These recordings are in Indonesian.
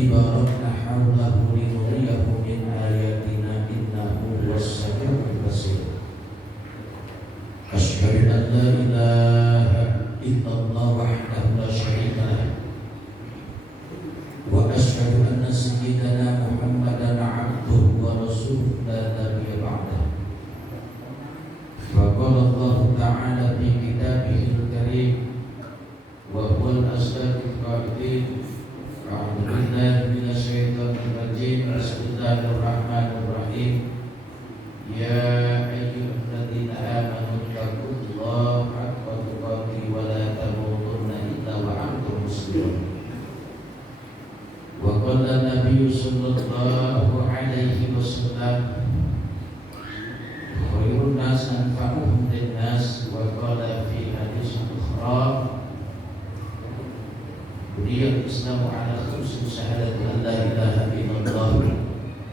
الذي باركنا حوله لنريه من آياتنا إنه هو السميع البصير. أشهد أن لا إله إلا الله وحده لا شريك له وأشهد أن سيدنا محمدا عبده ورسوله لا نبي بعده. فقال الله تعالى في كتابه الكريم وهو الأصدق القائل أعوذ بالله من الشيطان الرجيم بسم الله الرحمن الرحيم يا أيها الذين آمنوا اتقوا الله حق تقاته ولا تموتن إلا وأنتم مسلمون. وقال النبي صلى الله عليه وسلم خير الناس أنفعهم للناس. وقال في حديث أخرى بني الإسلام على خمس شهادة أن لا إله إلا الله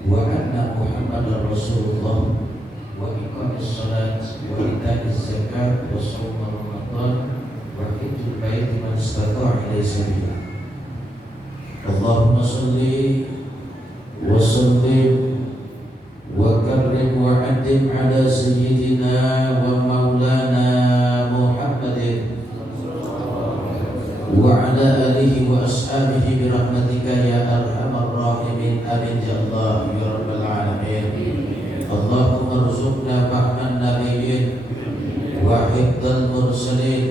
وأن محمدا رسول الله وإقام الصلاة وإيتاء الزكاة وصوم رمضان وحج البيت من استطاع إليه سبيلا. اللهم صل وسلم وكرم وعدم على سيدنا ومولانا محمد وعلى آله وأصحابه برحمتك يا أرحم الراحمين آمين يا الله يا رب العالمين. اللهم ارزقنا فهم النبيين وحفظ المرسلين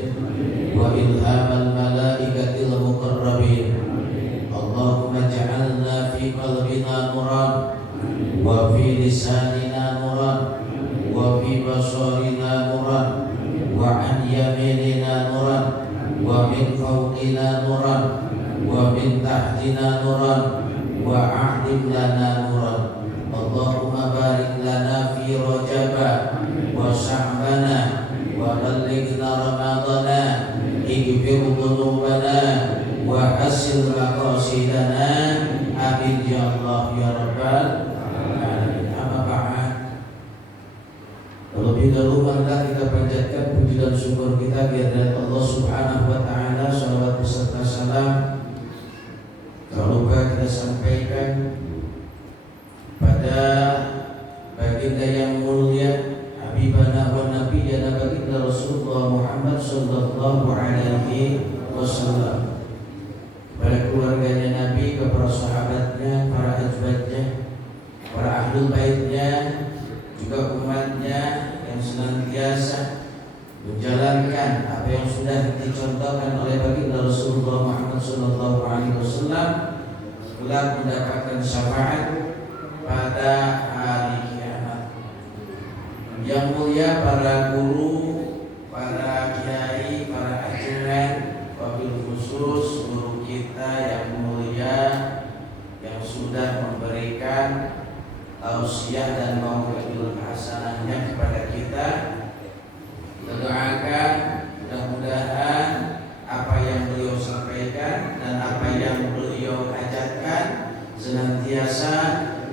وإلهام الملائكة المقربين. اللهم اجعلنا في قلبنا نورا وفي لساننا نورا وفي بصرنا نورا وعن يميننا نورا ومن فوقنا نورا ومن تحتنا نورا وأعلم لنا نورا. اللهم بارك لنا في رجب وشعبان وبلغنا رمضان اغفر ذنوبنا وحسن مقاصدنا آمين يا الله يا رب العالمين. Amma ba'd. Terlebih dahulu marilah kita panjatkan puji dan syukur kita kehadirat Allah Subhanahu wa taala. Salawat beserta salam tak lupa kita sampaikan pada baginda yang mulia habibana wa nabiyana baginda Rasulullah Muhammad sallallahu alaihi wasallam, pada keluarganya Nabi, kepada sahabatnya, para azwajnya, para ahlul baitnya, juga umatnya yang senantiasa menjalankan apa yang sudah dicontohkan oleh baginda Rasulullah Muhammad sallallahu alaihi wasallam, kelak mendapatkan syafaat pada hari kiamat. Yang mulia para guru, para kiai, para ajuran, wabil khusus guru kita yang mulia yang sudah memberikan tausiah dan mau'izah hasanahnya kepada kita. Kita doakan mudah-mudahan apa yang beliau sampaikan dan apa yang beliau ajarkan senantiasa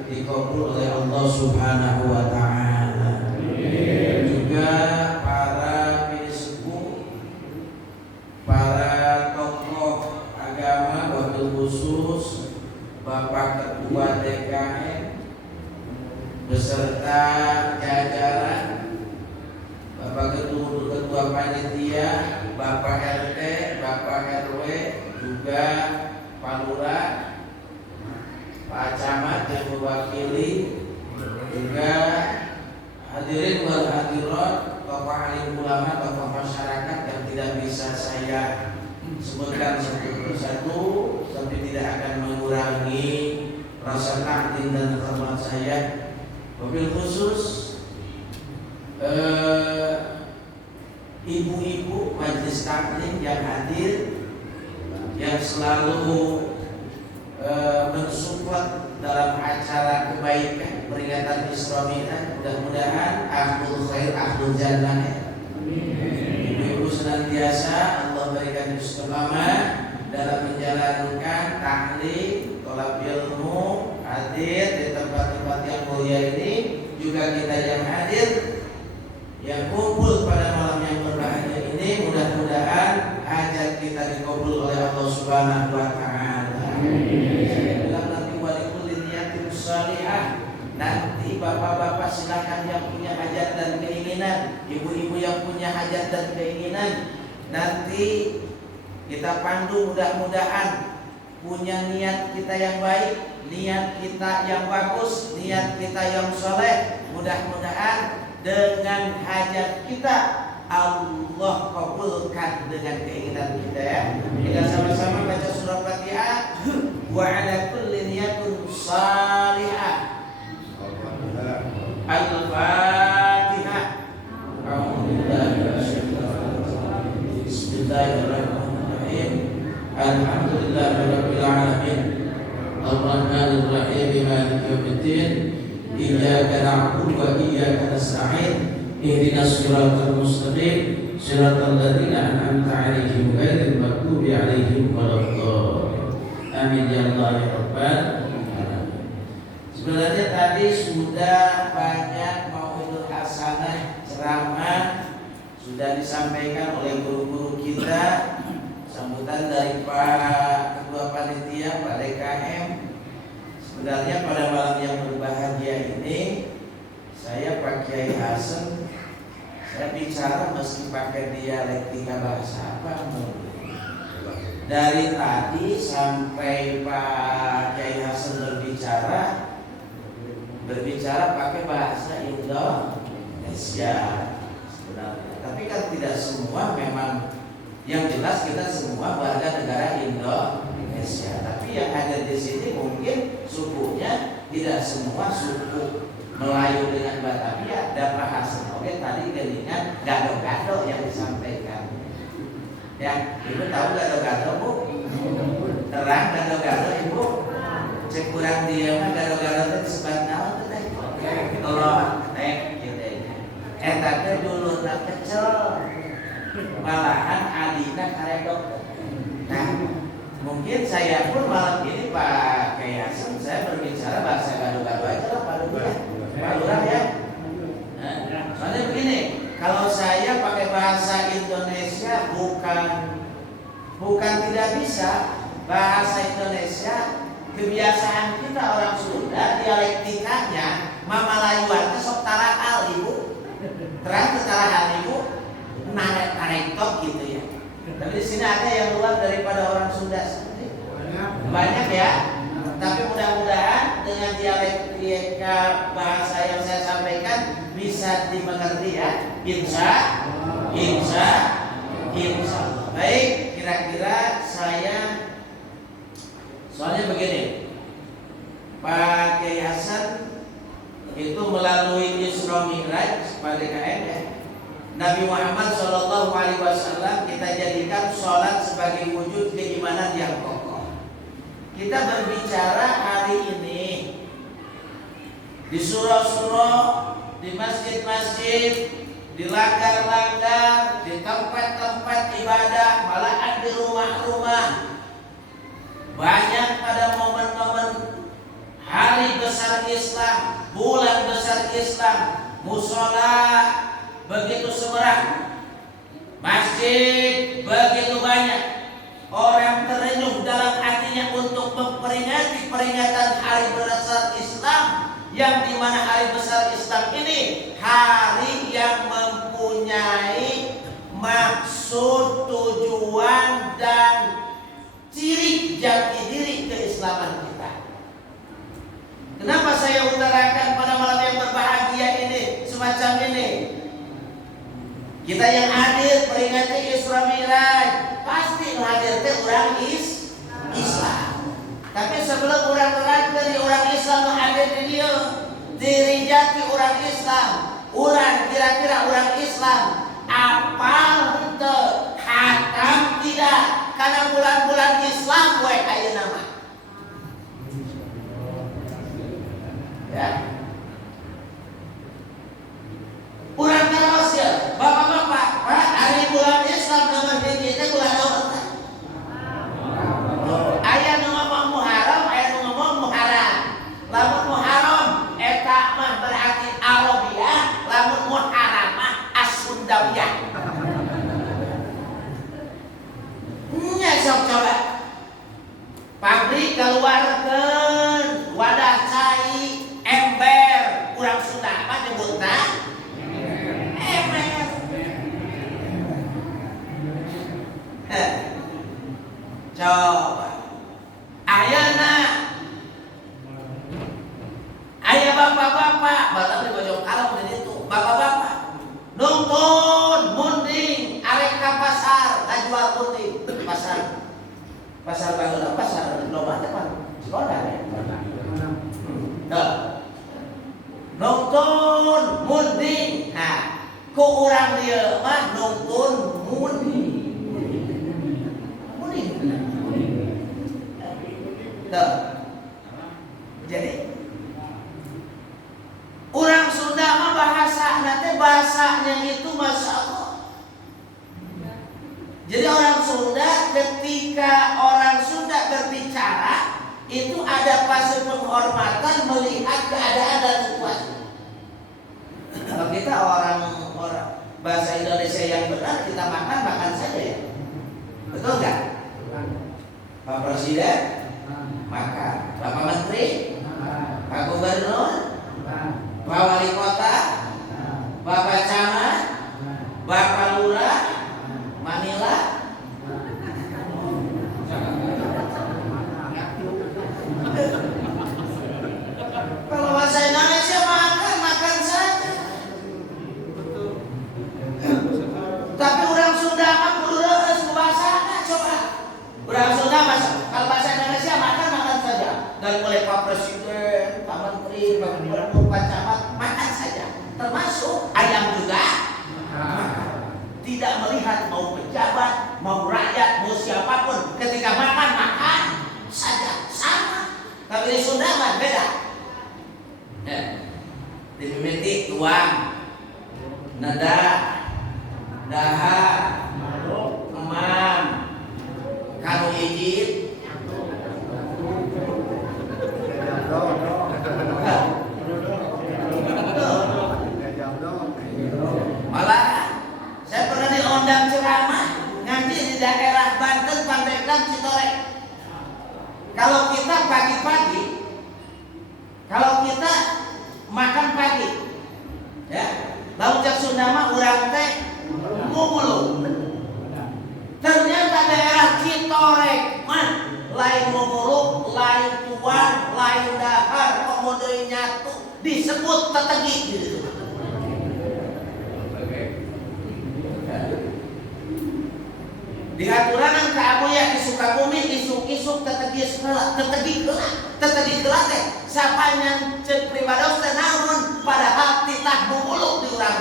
dikabul oleh Allah Subhanahu wa taala. Juga para biskup, para tokoh agama, wabil khusus Bapak Ketua DKM beserta jajaran, Bapak Ketua Panitia, Bapak RT, Bapak RW, juga Pak Lurah, Pak Camat yang mewakili, juga hadirin wal hadirat, tokoh alim ulama, tokoh masyarakat yang tidak bisa saya sebutkan satu persatu, tapi tidak akan mengurangi rasa takdim dan hormat saya. Wabil khusus ibu-ibu majelis taklim yang hadir, yang selalu mensupport dalam acara kebaikan peringatan Isra Mi'raj. Mudah-mudahan ahlul khair, ahlul jannah. Ibu-ibu senantiasa Allah berikan istiqamah dalam menjalankan taklim, tolak ilmu, hadir di tempat-tempat yang mulia ini. Juga kita yang hadir, yang kumpul pada malam yang berbahagia ini, mudah-mudahan hajat kita dikabul oleh Allah Subhanahu wa taala. bapak-bapak silakan yang punya hajat dan keinginan, ibu-ibu yang punya hajat dan keinginan, nanti kita pandu, mudah-mudahan punya niat kita yang baik, niat kita yang bagus, niat kita yang soleh. Mudah-mudahan dengan hajat kita Allah kabulkan dengan keinginan kita ya. Kita sama-sama baca surah Fatihah. Wa ala kulli niyatun salihah. Al-Fatihah. Bismillahirrahmanirrahim. Alhamdulillahirabbil alamin. Ar-Rahmanir Rahim. Maliki yaumiddin. Iyyaka na'budu wa iyyaka nasta'in. Ihdinas siratal mustaqim. Siratal ladzina an'amta 'alaihim ghairil maghdubi 'alaihim waladdallin. Amin ya Allah ya Rabbal alamin. Sebenarnya tadi sudah banyak mau'idul hasanah, ceramah sudah disampaikan oleh guru-guru kita. Sambutan dari Pak Ketua Panitia, Pak DKM. Sebenarnya pada malam yang berbahagia ini, saya Pak Kiai Hasan, saya bicara meski pakai dialektika bahasa apa. Dari tadi sampai Pak Kiai Hasan berbicara pakai bahasa Indonesia sebenarnya. Tapi kan tidak semua, memang yang jelas kita semua warga negara Indonesia. Tapi yang ada di sini mungkin sukunya tidak semua suku Melayu dengan Batavia dan bahasa. Oke, tadi geningan gado-gado yang disampaikan. Ya, Ibu tahu gado-gado, Bu? Terang gado-gado, Ibu? Cek kurang dia mah gado-gado itu sebat naon teh. Kalau gitu. Eta teh dulu nak kecil. Malahan adina karedok. Nah, mungkin saya pun malam ini Pak Kiai Hasan, saya berbicara bahasa gado-gado aja lah Pak Lurah ya. Nah, soalnya begini, kalau saya pakai bahasa Indonesia bukan tidak bisa. Bahasa Indonesia kebiasaan kita orang Sunda, dialektikanya mamalayuan sok tarakal Ibu. Terang tarakal Ibu. Narik gitu ya. Tapi di sini ada yang luar daripada orang Sunda. Banyak ya. Tapi mudah-mudahan dengan dialektika bahasa yang saya sampaikan bisa dimengerti ya. Insya Allah. Baik, kira-kira saya soalnya begini. Pak Kiai Hasan itu melalui Isra Mi'raj pada DKM ya. Nabi Muhammad SAW kita jadikan sholat sebagai wujud keimanan yang kokoh. Kita berbicara hari ini di surau-surau, di masjid-masjid, di langgar-langgar, di tempat-tempat ibadah, malahan di rumah-rumah. Banyak pada momen-momen hari besar Islam, bulan besar Islam, musola begitu semerang, masjid begitu banyak, orang terenyuh dalam hatinya untuk memperingati peringatan hari besar Islam, yang dimana hari besar Islam ini hari yang mempunyai maksud, tujuan dan ciri jati diri keislaman kita. Kenapa saya utarakan pada malam yang berbahagia ini semacam ini? Kita yang hadir peringati Isra Mi'raj pasti hadir teh orang Islam. Tapi sebelum orang terakhir orang Islam hadir di dia, diri jati orang Islam, orang kira-kira orang Islam apal henteu, hatam tidak, karena bulan-bulan Islam we ayeuna mah. Ya. Urang karos ya, bapak-bapak, Pak, hari bulan Islam nomor hiji teh bulan naon? Aya nu ngomong Muharram, aya nu ngomong Muharram. Lamun Muharram eta mah berarti Arabiah, lamun Muharram mah As-Sundawiyah. Nya sok coba. Pabrik keluarkeun wadah cai ember urang Coba. Ayeuna aya bapak-bapak, bapak di pojok alam di itu. Bapak-bapak nonton munding arek ka pasar, ngajual munding di pasar. Pasar baheula, pasar loba teh pan sekolah ya. Nonton munding. Nah, ku urang dieu mah nonton munding. Jadi orang Sunda mah bahasanya itu Masya Allah. Jadi orang Sunda ketika orang Sunda berbicara itu ada fase penghormatan melihat keadaan dan situasi. Kalau kita orang bahasa Indonesia yang benar, kita makan saja ya. Betul nggak? Pak Presiden makan, Bapak Menteri, Pak Gubernur, Pak Wali Kota, Bapak Camat, Bapak Lurah, Manila. Kalau bahasa Indonesia makan saja. Tapi orang Sunda mah kudu reueus ku bahasana coba. Orang Sunda mah kalau bahasa Indonesia makan saja. Dari mulai Pak Presiden, Pak Menteri, Pak Gubernur, Pak Camat, makan saja. Termasuk ayam juga. Tidak melihat mau pejabat, mau rakyat, mau siapapun, ketika makan saja, sama. Tapi di Sunda mah beda. Dimimiti tuang, nada, dahar, emam, kanu ijit, malah saya pernah diundang ceramah ngaji di daerah Banten, Pandeglang, Citorek. Kalau kita pagi-pagi, kalau kita makan pagi, ya, lauk jak Sunda mah urang teh ngumulu. Ternyata daerah Citorek mah lain ngumulu, lain tuan, lain dahar, komodo nyatu, disebut tetegi gitu. Di aturan ka abu ya di Sukabumi isuk-isuk tetegi geula teh sapanya ceuk pribados teh naon padahal titah bumulu di urang.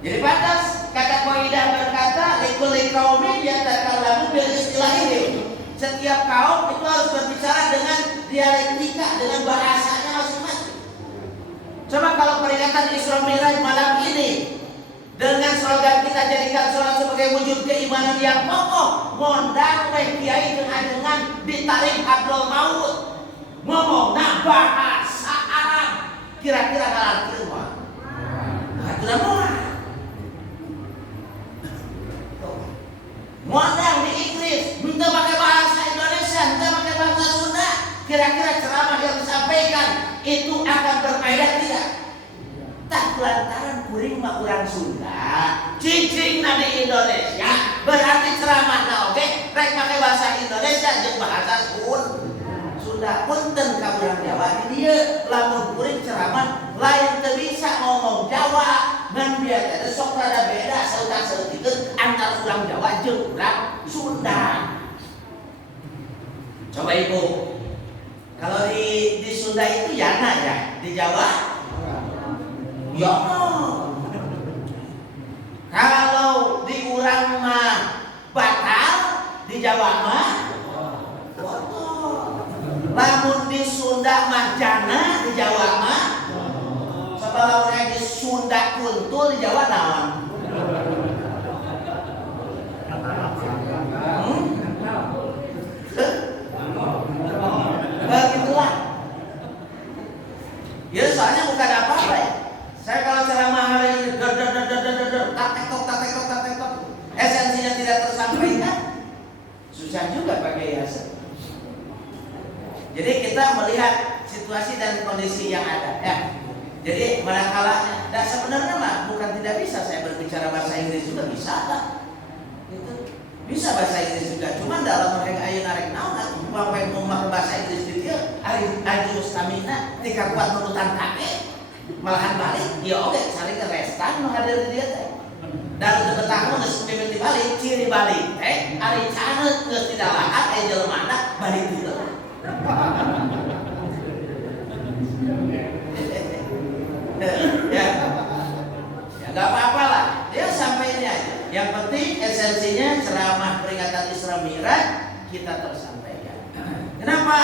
Jadi pantas kata Qaidah berkata likulli qaumin yatakallamu bil istilahihim. Setiap kaum itu harus berbicara dengan dialektika, dengan bahasanya masing-masing. Coba kalau peringatan Isra Mi'raj malam ini dengan slogan kita jadikan sholat sebagai wujud keimanan yang kokoh, ngondang teh kiai dengan ditarik Abdul Maut ngomong bahasa Arab kira-kira halal terima. Aturan moal. Ngondang di Inggris, minta pakai bahasa Indonesia, minta pakai bahasa Sunda, kira-kira ceramah yang disampaikan itu akan berfaedah tidak? Tak lantaran kuring mah urang Sunda, cicingna di Indonesia, berarti ceramahna oge rek make bahasa Indonesia jeung bahasa Sunda. Punten ka urang Jawa di dieu lamun kuring ceramah lain teu bisa ngomong Jawa, ngan biasa teh sok rada beda sautak-sautikeun antara urang Jawa jeung urang Sunda. Coba Ibu, kalau di Sunda itu yana ya, di Jawa ya, kalau di urang mah batal, di Jawa mah botol. Lamun di Sunda mah jana, di Jawa mah sabala urang di Sunda kuntul, di Jawa naon? Begitulah. Ya soalnya bukan apa-apa ya. Saya kalau ceramah hari ini tatek-tok, esensinya tidak tersampaikan, susah juga pakai hiasan. Jadi kita melihat situasi dan kondisi yang ada. Ya. Jadi manakala, dan sebenarnya mah bukan tidak bisa saya berbicara bahasa Inggris juga bisa lah. Gitu. Bisa bahasa Inggris juga. Cuma dalam mereka ayeuna rek naon atuh sampai mau make bahasa Inggris di dieu ari stamina tika kuat nurutan kake. Malahan balik, ya oke, cari ke restan nu hadir di dieu teh. Dan untuk betah geus mimiti balik, ciri balik teh ari caneut geus tidak lahat aya jelema balik dieu. Ya nggak apa-apa lah, dia sampai ini aja. Yang penting esensinya ceramah peringatan Isra Mi'raj kita tersampaikan. Kenapa?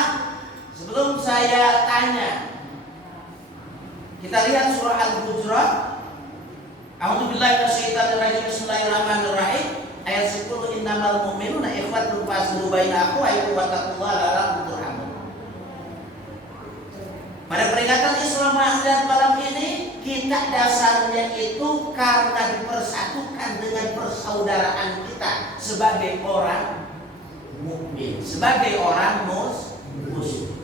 Sebelum saya tanya, kita lihat surah Al-Hujurat. A'udzubillahi minasyaitonir rajim. Bismillahirrahmanirrahim. Ayat 10, innamal mu'minuna ikhwatun faslu baina akhawaykum wattaqullaha la'allakum turhamun. Pada peringatan Isra Mi'raj malam ini, kita dasarnya itu karena dipersatukan dengan persaudaraan kita sebagai orang mukmin, sebagai orang muslim.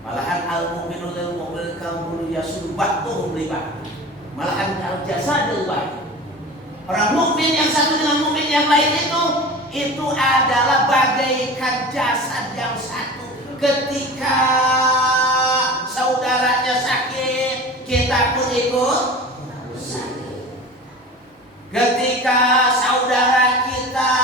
Malahan al-mu'minul lil mu'min kal yasud ba'dhum li ba'd. Malahan al-jasadul ba'd. Orang mukmin yang satu dengan mukmin yang lain itu adalah bagaikan jasad yang satu. Ketika saudaranya sakit, kita pun ikut sakit. Ketika saudara kita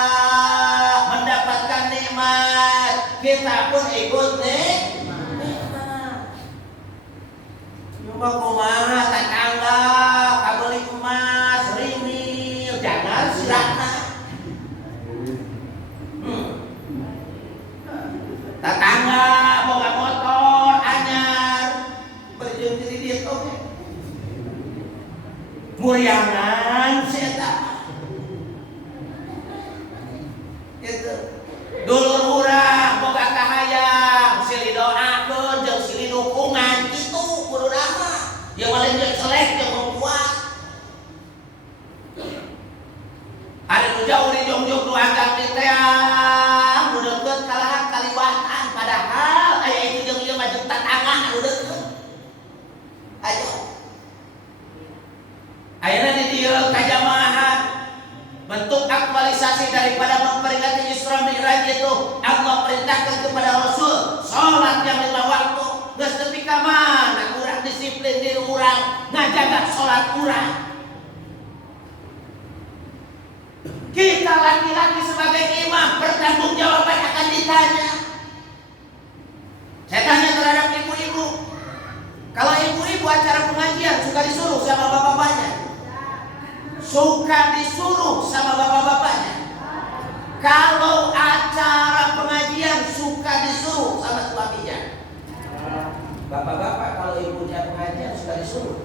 mendapatkan nikmat, kita pun ikut nikmat. Coba kumaha tetangga kabeli emas, rimil, jangan sirahna. Tetangga boga motor anyar, berjun diri dia oke. Muriangan eta. Itu. Dulur urang boga kahayang, silih doakeun jeung silih dukungan kitu kudu nama. Yang lain jeung celek jeung membuat. Ada nu jauh di jongjong nu anggang di teang, nu deukeut kalahan kaliwatan padahal aya itu jeung ieu mah jeung tatangga anu deukeut. Ayo. Ayeuna di dieu kajamahan bentuk aktualisasi daripada memperingati Isra Mi'raj itu Allah perintahkan kepada Rasul salat yang 5 waktu. Geus nepi ka mana urang disiplin diri urang ngajaga salat urang. Kita laki-laki sebagai imam bertanggung jawab akan ditanya. Saya tanya terhadap ibu-ibu. Kalau ibu-ibu acara pengajian suka disuruh sama bapak-bapaknya? Suka disuruh sama bapak-bapaknya? Kalau acara pengajian suka disuruh sama suaminya? Bapak-bapak kalau ibunya pengajian suka disuruh?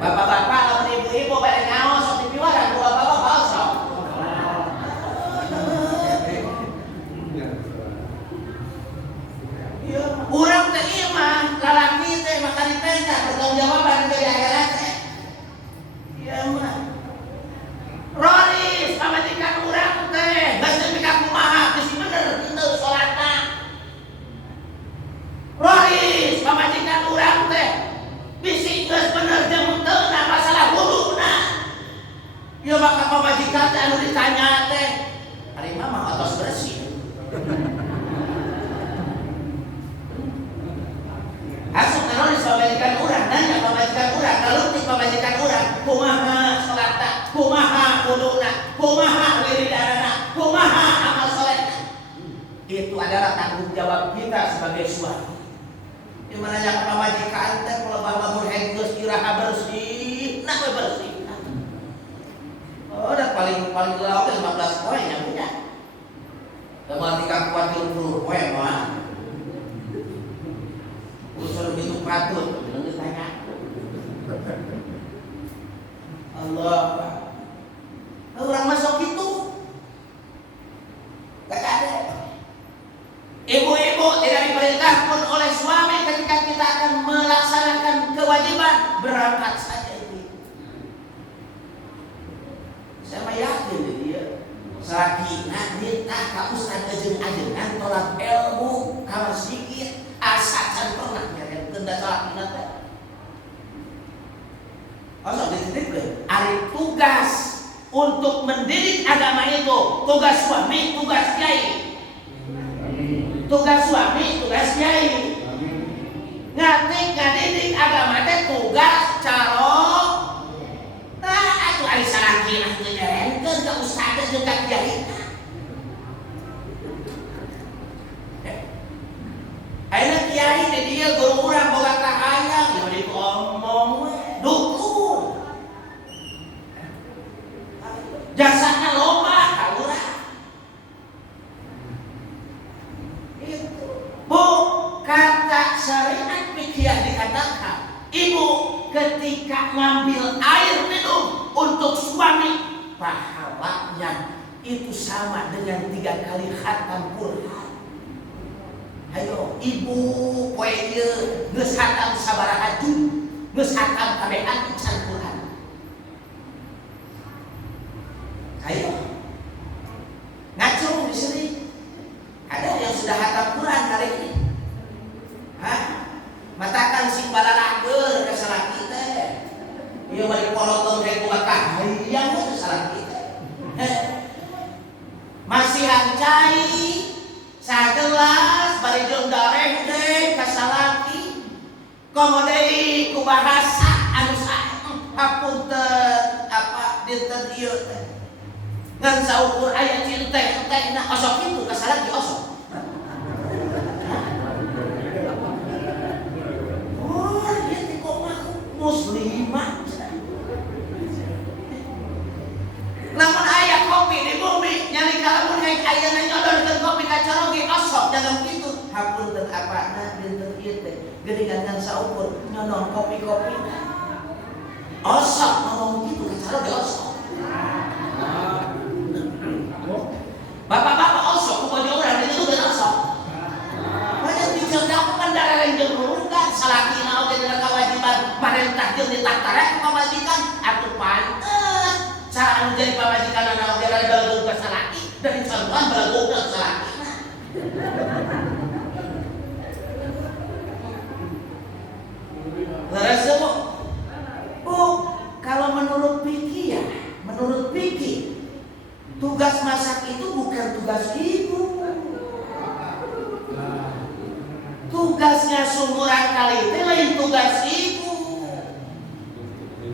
Bapak-bapak kalau ibu-ibu pada ngaos sok dipiwaran, bapak-bapak sok. Urang teh imah, lalaki teh maka ditanya bertanggung jawaban ke akhirat teh. Iya mah. Roris pamajikan urang teh, geus nepi ka kumaha geus bener henteu salatna. Roris pamajikan urang teh, bisi geus bener jeung henteu masalah wuduna. Ya maka pamajikan teh anu ditanya teh, ari mah atos bersih. Asup teroris pamajikan urang, nanya pamajikan urang, ngaleutik pamajikan urang, kumaha salatna, kumaha wuduna, kumaha wiridanana, kumaha amal salehna. Itu adalah tanggung jawab kita sebagai suami. Di mana yang pamajikan teh kalau bapak murhen geus iraha bersih, nah we bersih. Oh, dan paling lauk 15 poin yang punya. Kemudian tika kuat 30 poin mah. Usul itu patut, bilang ditanya. Allah, orang masuk itu, gak ada. Ibu-ibu tidak diperintah pun oleh suami ketika kita akan melaksanakan kewajiban berangkat saja itu. Saya mah yakin dia. Salakina minta ka ustaz ajeung-ajeungan tolak ilmu kawas sedikit asa can pernah nyareun teu salakina teh. tugas untuk mendidik agama itu tugas suami, tugas kiai. Tugas suami, tugas kiai. Ngatik ngadidik agama teh tugas caro. Nah, atuh ari salaki mah teu nyarenkeun ka ustad jeung ka kiai. Ayeuna kiai teh dieu guru urang boga kahayang, ya diomong we dukun. Jasana loba ka urang. Itu. Bu, kata syariat fikih dikatakan, ibu ketika ngambil air minum untuk suami, pahalanya itu sama dengan 3 kali khatam Quran. Ayo, ibu poe ieu geus hatam sabaraha juz, geus hatam kabehan can Quran. Ayo. Ngacung di sini. Ada yang sudah hatam Quran kali ini. Hah? Matakan sing balalager ka salaki teh. Ieu bari poloton rek boga kahayang ka salaki teh. Masih hancai sagelas bari jeung dareh teh ka salaki. Komo deui ku bahasa anu hapunten apa dinten ieu teh. Ngan saukur aya cinta-cinta osok kitu ka salaki osok. Muslimah. Lamun aya kopi di bumi nyali kalamun hayang ayeuna nyodorkeun kopi ka corogi osok dalam kitu hapunten apana dinten ieu teh geuningan kang saukur nyonon kopi-kopi osok ngomong kitu ka corogi osok. Bapak-bapak osok kumaha urang itu geus osok. Banyak dicerdakan darah jeung rurungkan salakina oge dina kewajiban parentah jeung ditahtarek pamajikan atuh pantes cara anu jadi pamajikanna oge balagoh ka salaki dan insyaallah balagoh ka salaki. Leres Bu. Bu, kalau menurut fikih ya, menurut fikih tugas masak itu bukan tugas ibu. Tugasnya sumuran kali itu lain tugas ibu.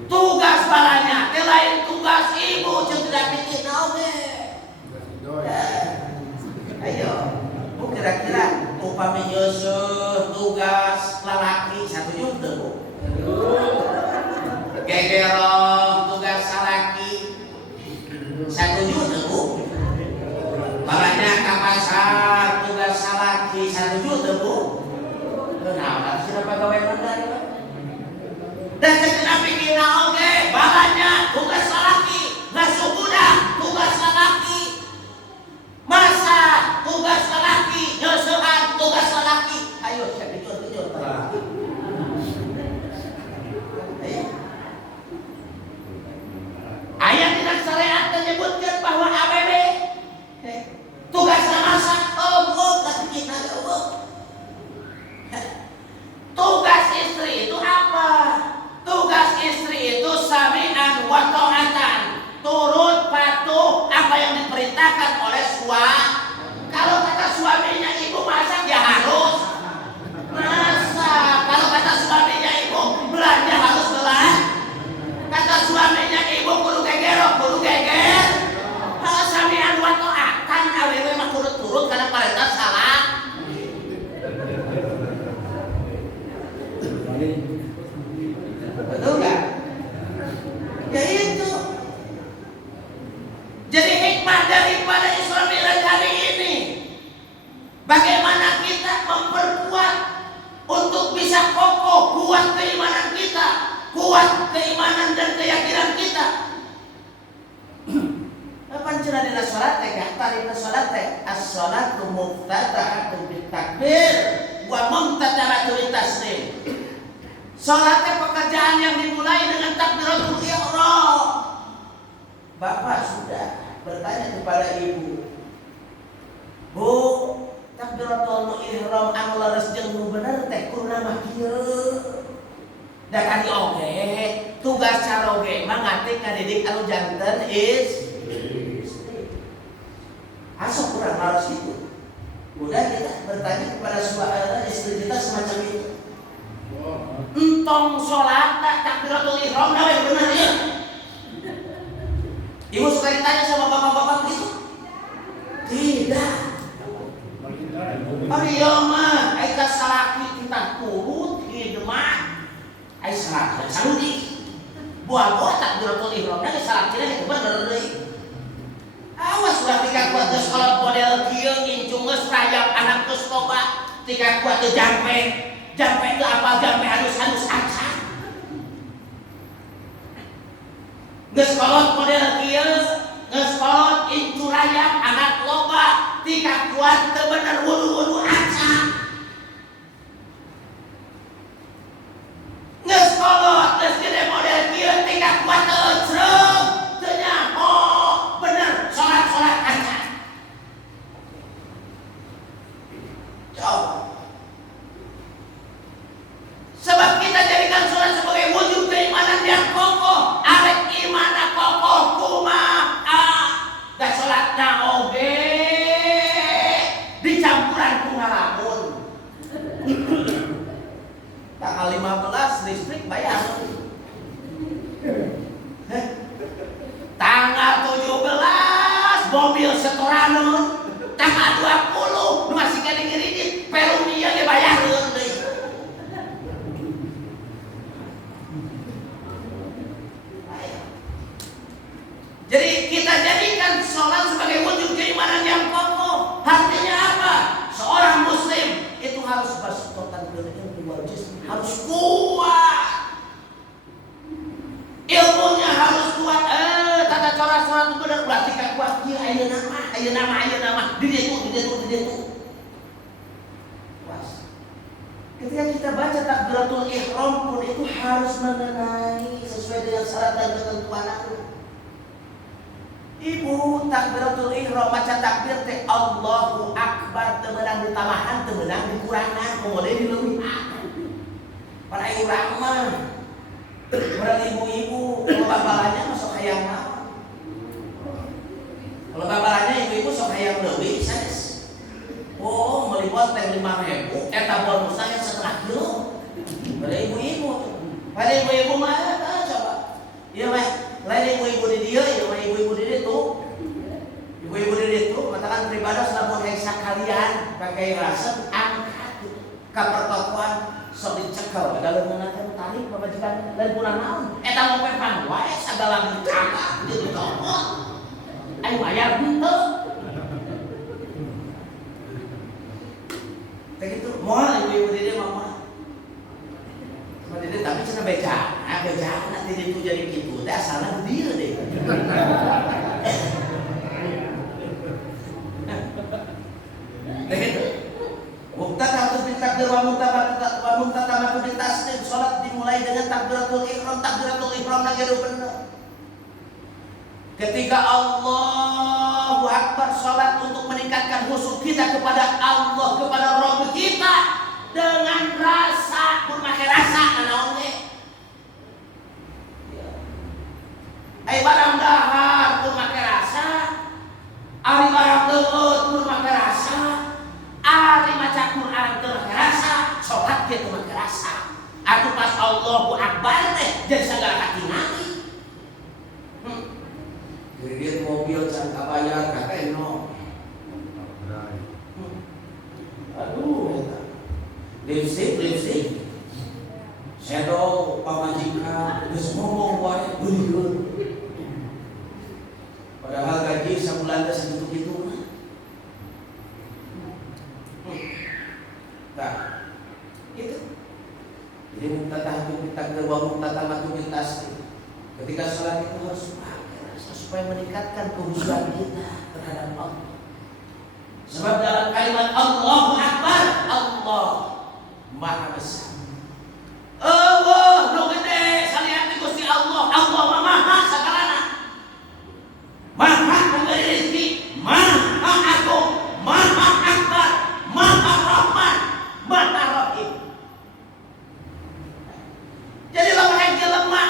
Tugas balanya itu lain tugas ibu. Jangan tidak bikin oke. Ayo, bu kira-kira upami Yusuf tugas lalaki 1 juta bu. Gegerong tugas salaki 1 juta bu. Balanya ke pasar tugas salaki 1 juta bu. Kenapa sudah pegawai negara? Dan segenap bikin oke, balanya tugas lelaki, ngasuh budak tugas lelaki, masak tugas lelaki, nyusuhan tugas lelaki. Ayo saya bijur lelaki. Ayat tidak syariat menyebutkan bahwa ABB tugasnya masak, tapi kita tugas istri itu apa? Tugas istri itu sami'an wa ta'atan, turut patuh apa yang diperintahkan oleh suami. Kalau kata suaminya ibu masak ya harus masak. Kalau kata suaminya ibu belanja harus belanja. Kata suaminya ibu kudu geger. Kalau sami'an wa ta'atan awewe mah turut karena perintah salah. Betul nggak? Ya itu. Jadi hikmah daripada Isra Mi'raj hari ini, bagaimana kita memperkuat untuk bisa kokoh, kuat keimanan kita, kuat keimanan dan keyakinan kita. Apa cenah dina salat teh ka tarina salat teh as-salatu muftatahatun bitakbir wa mumtatabatu bitaslim. Salatnya pekerjaan yang dimulai dengan takbiratul ihram. Bapak sudah bertanya kepada ibu, Bu, takbiratul ihram anu leres jeung nu bener teh kunaha kieu? Da kali oge tugas caroge mah ngatik ngadidik anu janten asal kurang harus itu. Udah kita bertanya kepada istri kita semacam itu. Entong sholat takbiratul ihram nawe bener ya. Ibu suka ditanya sama bapak-bapak begitu? Tidak. Iya mah, aika salaki kita turut hidup mah. Ai salaki saudi. Buah-buah takbiratul ihram ge salakina itu bener deui. Awas udah tiga kuat geus kolot model kieu incung geus rayap anak geus loba. Tiga kuat teu jampe teu apa jampe halus-halus acan. Geus kolot model kieu, geus kolot incung rayap anak loba. Tiga kuat teu bener wudu-wudu acan. Geus kolot geus gede model kieu tiga kuat teu ecreug, teu nyaho, bener salat acan. Coba. Sebab kita jadikan salat sebagai wujud keimanan yang kokoh. Arek imanna kokoh kumaha? Da salatna oge dicampuran ku ngalamun. Tanggal 15 listrik bayar. Tanggal 17 mobil setoranon. Tanggal 20 nu masih kene ngiridit perunia ge bayareun deui. Jadi kita jadikan sholat sebagai wujud keimanan yang kokoh. Artinya apa? Seorang muslim itu harus bersukotan berilmu wal jism, harus kuat. Ilmunya harus kuat. Tata cara sholat itu benar berarti kan kuat. Dia ayeuna nama. Di ditu. Was. Ketika kita baca takbiratul ihram pun itu harus mengenai sesuai dengan syarat dan ketentuan aku. Ibu takbiratul ihram maca takbir teh Allahu akbar teu meunang ditambahan teu meunang dikurangan kemudian dileuwihan. Para urang mah urang ibu-ibu kalau babalanya mah sok hayang naon. Kalau babalanya ibu-ibu sok hayang leuwih sanes. Oh, meliput teh 5.000 eta bonusna yang setengah kilo. Pada ibu-ibu. Pada ibu-ibu mah coba. Ieu mah lain ibu-ibu di dia, ibu-ibu di ditu. Ibu-ibu di ditu, katakan beribadah lamun heksa kalian pakai rasa angkat ka pertokoan sok dicekel ada leungeunna tarik pamajikan lain kurang naon. Eta mah pepang wae sagala dicakap di toko. Aya bayar henteu. Teh kitu, moal ibu-ibu di dia mah. Seperti itu, tapi cenah beja nanti itu jadi gitu. Teh asalna dia deh. Teh itu. Muqtadatu bil takbir wa muqtadatu bil taslim. Salat dimulai dengan takbiratul ihram. Takbiratul ihram lagi bener. Ketika Allahu Akbar salat untuk meningkatkan khusyuk kita kepada Allah, kepada Rabb kita dengan rasa, bermakai rasa naon ge. Ai barang dahar bermakai rasa, ari barang leuweut bermakai rasa, ari maca Quran bermakai rasa, salat ge bermakai rasa. Atuh pas Allahu Akbar teh jadi sagala katingali. Kredit mobil can kabayar kakek no. Aduh eta. Lipstick. Shadow pamajikan geus ngomong wae beulieun. Padahal gaji sabulan teh sakitu-kitu mah. Nah, itu. Jadi muqtadatu bil takbir wa muqtadatu bil taslim. Ketika salat itu harus supaya meningkatkan kehusuan kita terhadap Allah. Sebab dalam kalimat Allahu Akbar, Allah Maha Besar. Allah nu gede salian ti Gusti Allah. Allah Maha sagalana. Maha pemberi rezeki, Maha Agung, Maha Akbar, Maha Rahman, Maha Rahim. Jadi lamun jelema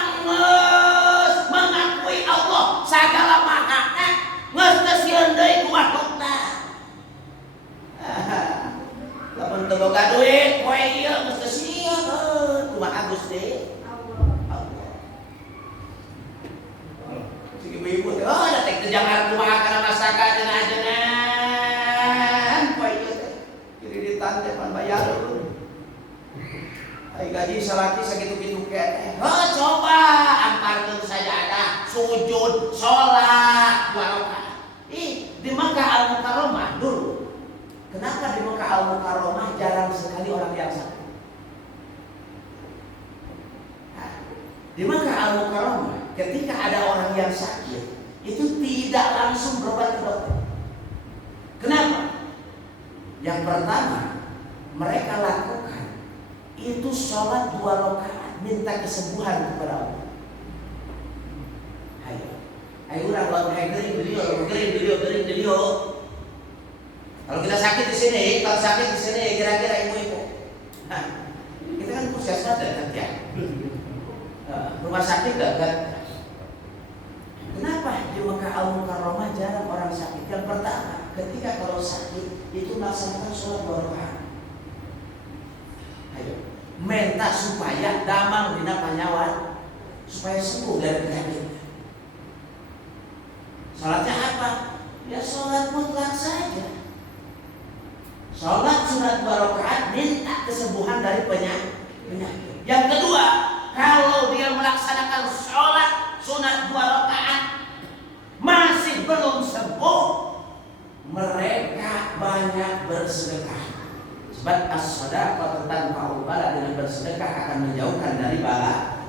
boga duit poe ieu geus sieueun kumaha Gusti Allah. Si ibu-ibu teh da tek teu jangar kumaha kana masakan ajeungan poe ieu teh kiriritan teh pan bayar dulu. Ai gaji salaki sakitu-kitu keneh. Coba amparkeun sajadah, sujud, salat 2 rakaat. Di Makkah Al-Mukarramah dulu. Kenapa di Makkah Al-Mukarramah jarang sekali orang yang sakit? Nah, di Makkah Al-Mukarramah ketika ada orang yang sakit itu tidak langsung berobat ke dokter. Kenapa? Yang pertama mereka lakukan itu sholat 2 rakaat minta kesembuhan kepada Allah. Ayo urang lawan gering beliau. Kalau kita sakit di sini, kira-kira ibu-ibu. Nah, kita kan puskesmas dekat ya. Rumah sakit dekat. Kenapa di Makkah Al-Mukarramah jarang orang sakit? Yang pertama, ketika kalau sakit itu melaksanakan sholat 2 rakaat. Ayo, minta supaya damang dina panyawan, supaya sembuh dari penyakit. Salatnya apa? Ya salat mutlak saja. Salat sunat 2 rakaat minta kesembuhan dari penyakit. Yang kedua, kalau dia melaksanakan salat sunat 2 rakaat masih belum sembuh, mereka banyak bersedekah. Sebab as-shadaqah tanfa'ul bala, dengan bersedekah akan menjauhkan dari bala.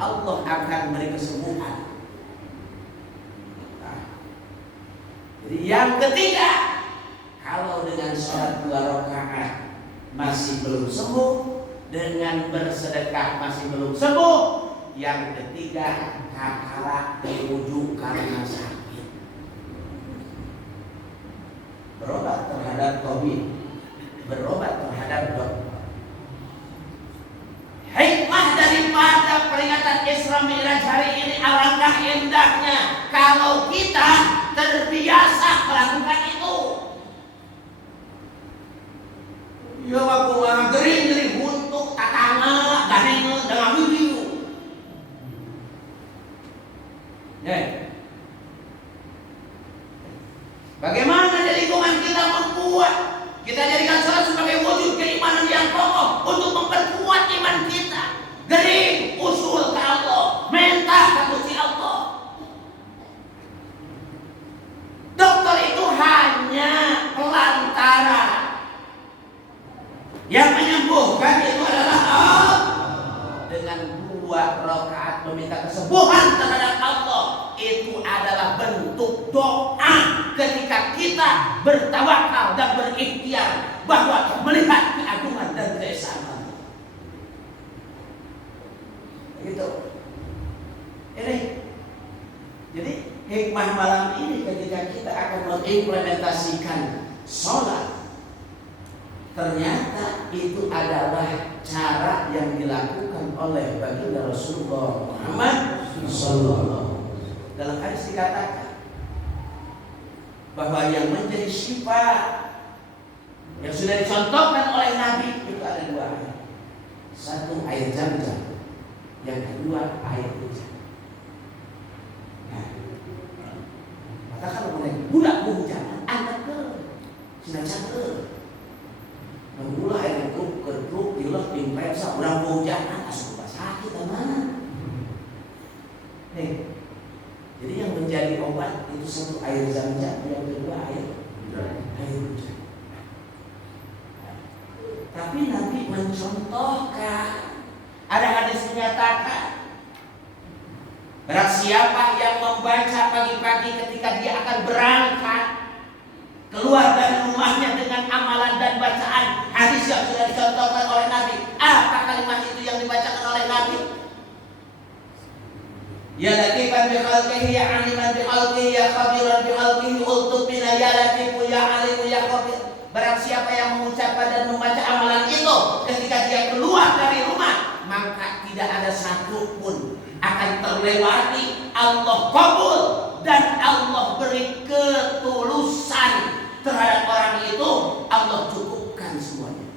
Allah akan memberi kesembuhan. Jadi yang ketiga, kalau dengan sholat 2 rakaat masih belum sembuh, dengan bersedekah masih belum sembuh, yang ketiga kakala dirujuk karena sakit. Berobat terhadap tabib, berobat terhadap dokter. Hikmah daripada peringatan Isra Mi'raj hari ini alangkah indahnya kalau kita terbiasa melakukan itu. Ya waktu gering buntuk tatangga garing dengan video. Bagaimana di lingkungan kita membuat kita jadikan salat sebagai wujud keimanan yang kokoh untuk memperkuat iman kita. Gering usul ke Allah, minta ke Gusti Allah. Dokter itu hanya pelantara. Yang menyembuhkan itu adalah Allah. Dengan 2 rakaat meminta kesembuhan terhadap Allah, itu adalah bentuk doa ketika kita bertawakal dan berikhtiar bahwa melihat keagungan dan keesaan Allah. Begitu. Ini. Jadi hikmah malam ini ketika kita akan mengimplementasikan sholat, ternyata itu adalah cara yang dilakukan oleh baginda Rasulullah Muhammad SAW. Dalam hadis dikatakan bahwa yang menjadi syifa yang sudah dicontohkan oleh Nabi itu ada 2 air. Satu air Zam-Zam, yang kedua air hujan. Maka kalau mulai budak hujan, anak ke sina cager. Menggula air itu keduk dilek dimperiksa urang hujan asup sakit teman. Jadi yang menjadi obat itu satu air Zam-Zam, yang kedua air hujan. Tapi Nabi mencontohkan, ada hadis menyatakan, barang siapa yang membaca pagi-pagi ketika dia akan berangkat keluar dari rumahnya dengan amalan dan bacaan hadis yang sudah dicontohkan oleh Nabi. Apa kalimat itu yang dibacakan oleh Nabi? Ya latifan bi khalqihi, ya aliman bi khalqihi, ya khabiran bi khalqihi, ultub bina ya latifu ya alimu ya khabir. Barang siapa yang mengucapkan dan membaca amalan itu ketika dia keluar dari rumah, maka tidak ada satupun akan terlewati. Allah kabul dan Allah beri ketulusan terhadap orang itu. Allah cukupkan semuanya.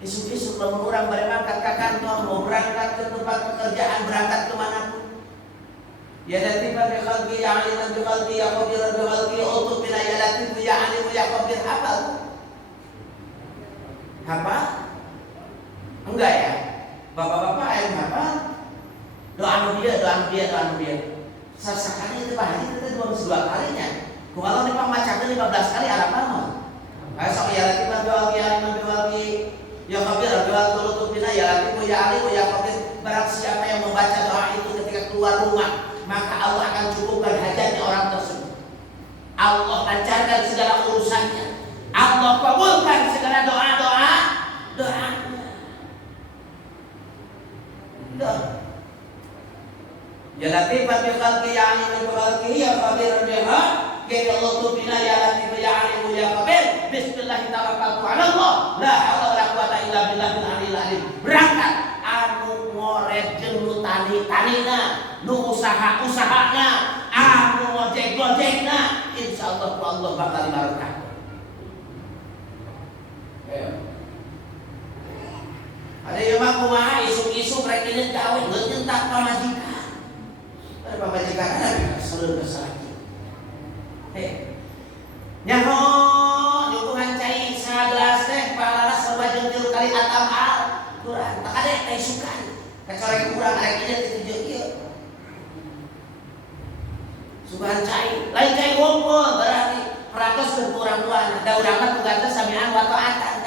Isu-isu kalau orang berangkat ke kantor, mau berangkat ke tempat pekerjaan, berangkat kemanapun. Ya latifa bi khalqi ya aliman bi khalqi ya khabir bi khalqi utub bila ya latif ya alim ya khabir. Hafal? Enggak ya? Bapak-bapak yang hafal? Doa dia. Sasakanya itu Pak Haji itu 22 kalinya. Kalau dibacakan 15 kali hafal mah. Besok ya latifa bi khalqi ya aliman bi khalqi ya khabir bi khalqi utub bila ya latif ya alim ya khabir. Barang siapa yang membaca doa itu ketika keluar rumah, maka Allah akan cukupkan hajatnya orang tersebut. Allah lancarkan segala urusannya. Allah kabulkan segala doa-doa doanya. Ya latifan bi khalqi ya aliman bi khalqi ya khabir biha ya Allah bina ya latif ya alim ya khabir. Bismillah tawakkaltu ala Allah la haula wala quwata illa billahil aliyil azim. Berangkat anu ngorek jeung nu tani-tanina, nu usaha-usahana, anu ngojek-ngojekna, insyaallah Allah bakal barokah. Ada yang mah kumaha isu-isu rek ini gawe ngentak pamajikan. Ada pamajikan ada seueur salaki. Nyaho nyuguhan cai 11 teh pahala sarua jeung 3 kali atam al. Kurang tak ada teh sukan. Kecuali kurang rek ini dituju ieu. Sugan cai, lain cai ngumpul berarti peratos kurang duana. Da urang mah tugasna samian wa taatan.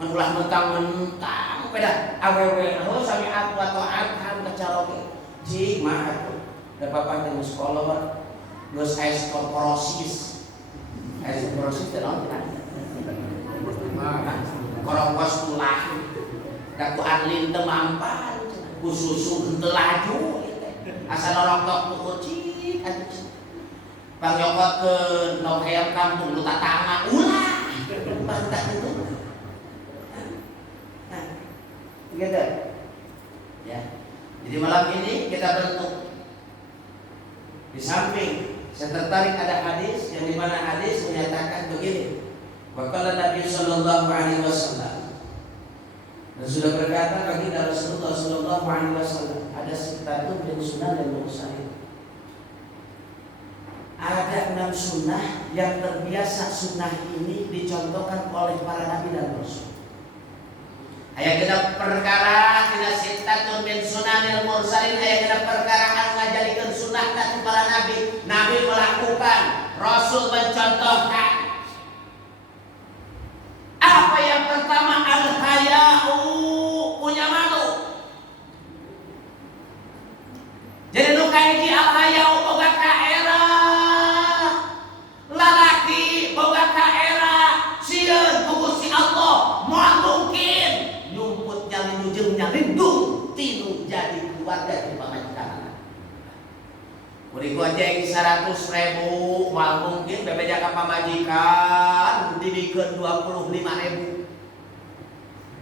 Ulah mentang-mentang beda awewe sami aku atau akan kecaroge cik mah atuh da papa teh sekolah geus osteoporosis teh naon teh korongkos tulah da ku arlin teu mampan ku susu henteu laju asa norongtok ku kucing pangyokotkeun nok hayam kampung nu tatangna ulah bantah itu. Gitu. Ya. Jadi malam ini kita bentuk di samping saya tertarik ada hadis yang dimana hadis menyatakan begini. Waqala Nabi sallallahu alaihi wasallam. Dan sudah berkata baginda Rasulullah sallallahu alaihi wasallam ada sittatun min sunan dan mursalin. Ada 6 sunnah yang terbiasa sunnah ini dicontohkan oleh para nabi dan rasul. Aya genep perkara tina sittatun min sunanil mursalin, aya genep perkara anu ngajalikeun sunnah ti para nabi. Nabi melakukan, Rasul mencontohkan. Apa yang pertama? Al-haya'u, punya malu. Jadi nu kahiji al-haya'u boga kaera. Lalaki boga kaera sieun ku Gusti Allah moal mungkin lindung tinu jadi keluarga di pamajikan. Beri gojeng 100.000 mal mungkin bebeja ka pamajikan dibikeun 25.000.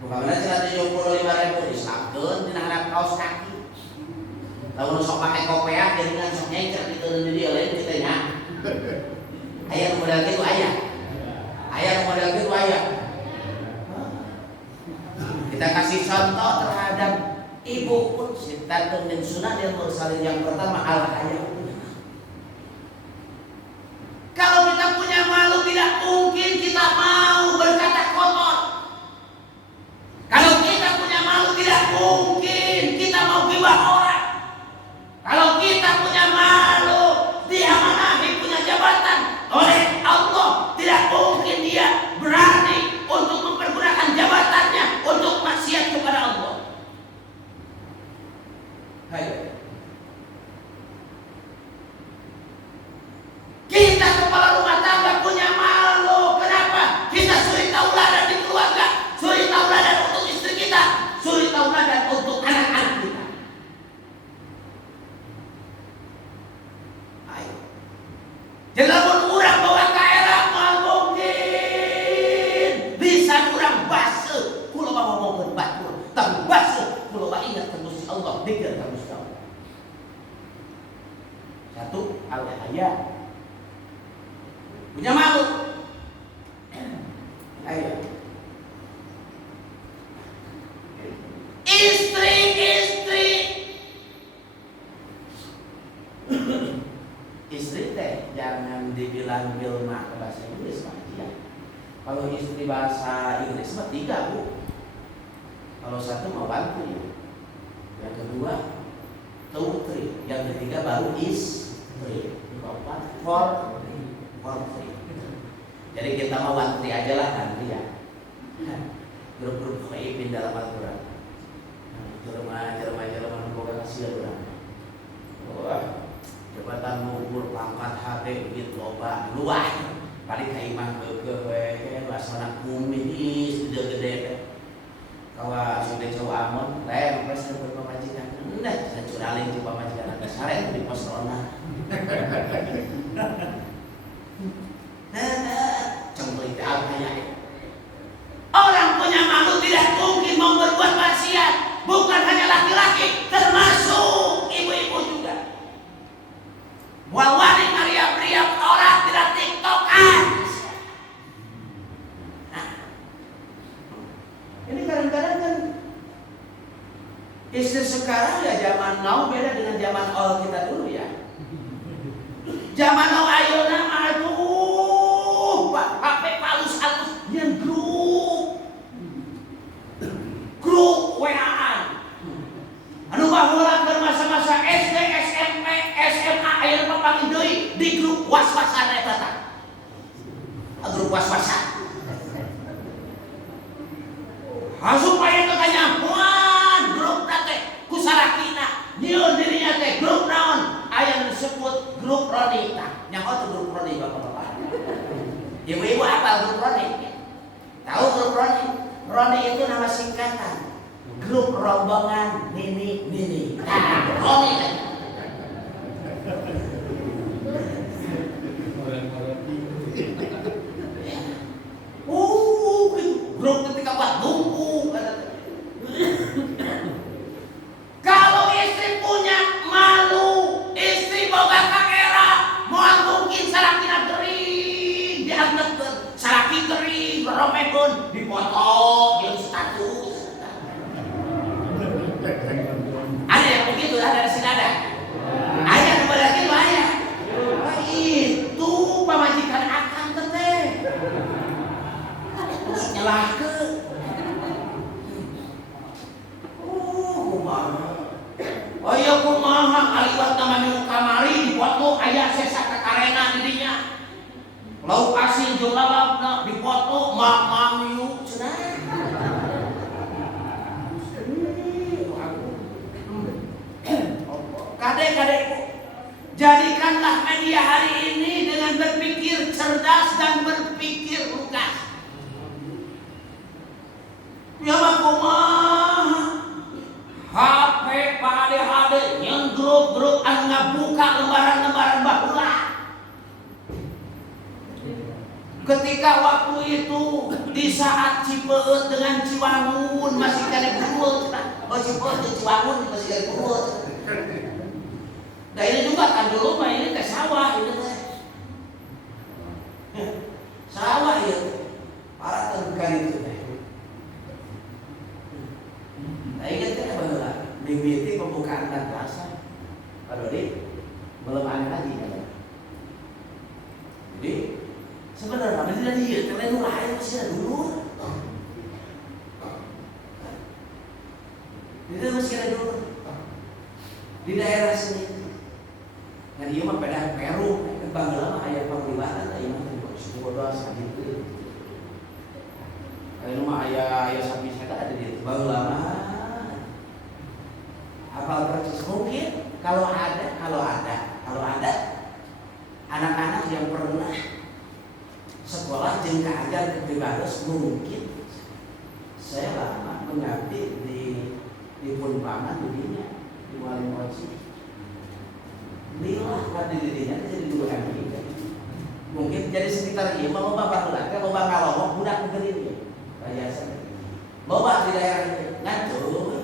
Bukanna 175.000 disabkeun dina harap kaos kaki. Lamun sok make kopiah jaringan sok nyencer dikeun di dieu lain kitu nya. Aya nu model kitu aya. Aya nu model kitu aya. Kita kasih contoh terhadap ibu pun sittatun min sunanil mursalin. Yang pertama al-haya'u. Kalau kita punya malu tidak mungkin kita mau berkata kotor. Kalau kita punya malu tidak mungkin kita mau gibah orang. Kalau kita punya malu diamanahi punya jabatan oleh Allah, tidak mungkin dia berani untuk mempergunakan jabatannya untuk maksiat kepada Allah. Ayo. Kalau istri bahasa Inggris mah 3 Bu. Kalau 1 mau bantu, yang kedua 2, 3, yang ketiga baru istri. Keempat 4, 3. Jadi kita mau 1, 3 aja lah nanti ya. Grup-grup khaifin dalam Al-Quran. Jerman boga kasih urang. Wah, jabatan ngukur pangkat HP begitu loba luah. Paling ka imah geugeuh we ke asana kumis gede-gede. Kawa sudah coba amon, lain pres ke pamajikan. Nah, sancuralin di pamajikan geus sare di pos rona. Cembeli teh aya. Orang punya malu tidak mungkin mau berbuat maksiat. Bukan hanya laki-laki, termasuk ibu-ibu juga. Wawani Maria pria orang tidak tiktokan. Nah, ini kadang-kadang kan istri sekarang ya zaman now beda dengan zaman old kita dulu ya. Zaman now ayeuna aduh, HP halus-halus yang grup WA-an. Anu baheula keur masa-masa SD, SMP, SMA aya papanggih deui di grup was-wasan eta tah. Grup was-wasan. Supaya teu kanyahoan grup teh ku sarakina, nyieun dirinya teh grup naon? Aya nu disebut grup Roni tah. Nyaho teh grup Roni Bapak-bapak. Ibu-ibu apa grup Roni? Tahu grup Roni? Roni itu nama singkatan grup rombongan Nini. Roni kan. Grup ketika buat nunggu. Kalau istri punya malu, istri boga kakera, moal mungkin sarakina gering, dianggetkeun saraki gering, romekeun, dipoto, jeung status. Ada yang begitu, ada di sini ada. Ayah kepada itu ayah. Itu pamajikan akan teteh. Terus nyelahke. Oh iya kumaha aliwat nama minggu kamari dipoto ayah sesa kakarena didinya. Lauk asin jeung lalapna dipoto mamam yuk cenah. Kadek-kadekku, jadikanlah media hari ini dengan berpikir cerdas dan berpikir lugas. Ya kumaha HP PADHD yang grup-grup anu ngabuka lembaran-lembaran baheula. Ketika waktu itu di saat Cipeut dengan Ciwangun masih kena gurut, Cipeut dan Ciwangun masih kena gurut. Nah ini juga kan dulu mah ini ke sawah ini teh. Sawah ya. Para terbuka itu teh. Nah ingat kan baheula mimiti pembukaan dan puasa. Padahal belum ada lagi kan. Jadi sebenarnya masih ada dia, karena itu lain masih ada dulu. Itu masih ada dulu di daerah sini. Nah dia mah pada Peru, Bangla mah aya panglibatan, aya mah di bodoh sakitu. Aya mah aya sapi saya ada di Bangla mah. Hafal persis mungkin kalau ada anak-anak yang pernah sekolah jeung kaajar kepribadian mungkin saya lama mengabdi di Punpaman dirinya di Waling Oci. Lilah pada dirinya jadi 2 MI. Mungkin jadi sekitar ieu mah loba baheula teh loba ngalowok budak negeri biasa. Loba di daerah ieu ngantur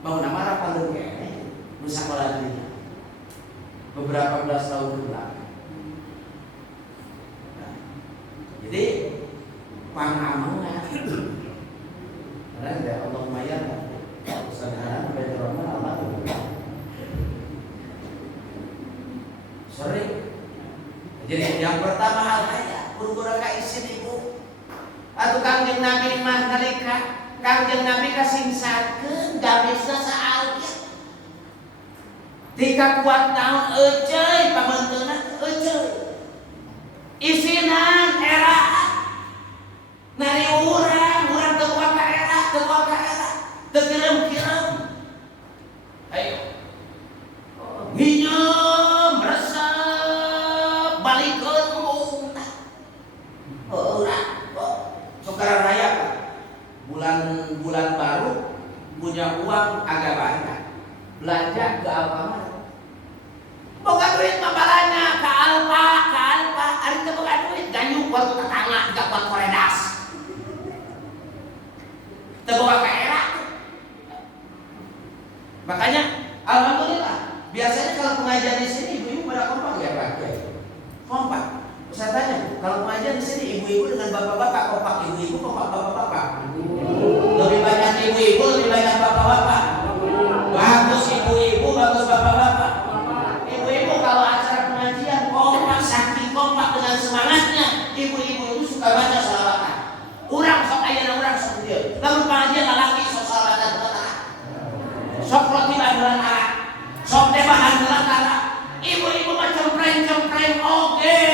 mau nama rapandeun kene nu sakola dirinya. Beberapa belas tahun ke belakang. Jadi pangamangan karena ada Allah mayar usaha baca Rahman Allah sering. Jadi yang pertama hal kaya kurang isin ibu Nabi mah nalika Kangjeng Nabi kasingsakeun gabisna saalkeun. Tika kuat naon euceuy pamenteuna euceuy. Isinan era nari urang teu kuat ka era, teu kirem-kirem. Ayo. Nginjem resep balikeun umumna. Urang Sokara raya bulan baru punya uang agak banyak, belanja ke Alfamart. Boga duit mah balanya ka Alfa, ari teu boga duit ganyuk waktu tetangga gak buat koredas. Teu boga ka era. Makanya alhamdulillah biasanya kalau pengajian di sini ibu-ibu pada kompak ya Pak. Kompak. Saya tanya, kalau pengajian di sini ibu-ibu dengan bapak-bapak kompak, ibu-ibu kompak bapak-bapak. Lebih banyak ibu-ibu, lebih banyak bapak-bapak. Bagus ibu-ibu, bagus bapak-bapak. Ibu-ibu kalau acara pengajian kompak, saking kompak dengan semangatnya, ibu-ibu itu suka baca sholawatan. Urang sok ayeuna urang sok dieu. Lamun pengajian lalaki sok sholawatan tara. Sok rotilan tara. Sok debahan tara. Ibu-ibu mah cempreng oge.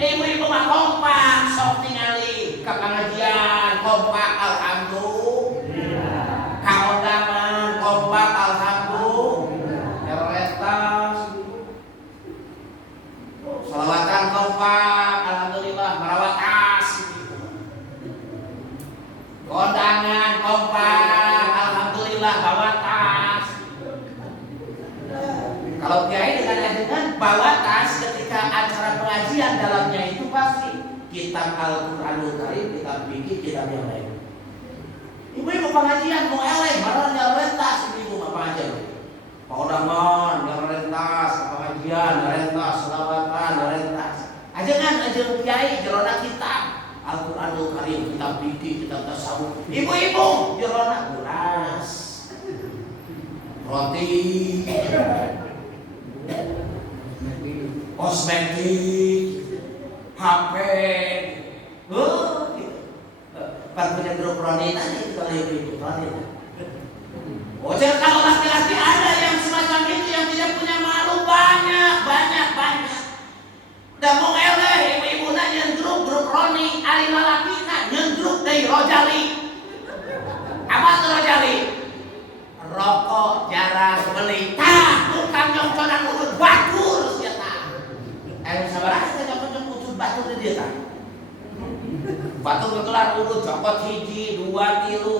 Ibu-ibu mah kompak, sok ningali ka pengajian kompak alhamdulillah. Ka undangan kompak alhamdulillah. Eretas sholawatan kompak alhamdulillah marawat tas. Kondangan kompak alhamdulillah bawa tas. Kalau kiai dengan ajengan bawa tas ketika acara pengajian dalamnya itu pasti kitab Al-Qur'anul Karim, kitab fikih, kitab yang lain. Ibu-ibu pengajian mau eleh, malah nyari tas ibu-ibu mau pengajian. Mau daman, nyari tas, pengajian, nyari tas, selawatan, nyari tas. Ajengan kiai jerona kitab Al-Qur'anul Karim, kitab fikih, kitab tasawuf. Ibu-ibu jerona beras, roti, kosmetik, HP, gitu. Kan punya grup wanita itu kalau ibu-ibu wanita. Oh, jadi kalau laki-laki ada yang semacam itu yang tidak punya malu banyak. Dan mau eleh ibu-ibu na nyendruk grup Roni, ari lalaki na nyendruk dari Rojali. Apa tuh Rojali? Rokok jarang beli. Tah, tukang nyongconan urut batur sia tah. Sabaraha teh nyongcon urut batur di dieu tah. Batur kekelar urut cokot 1, 2, 3,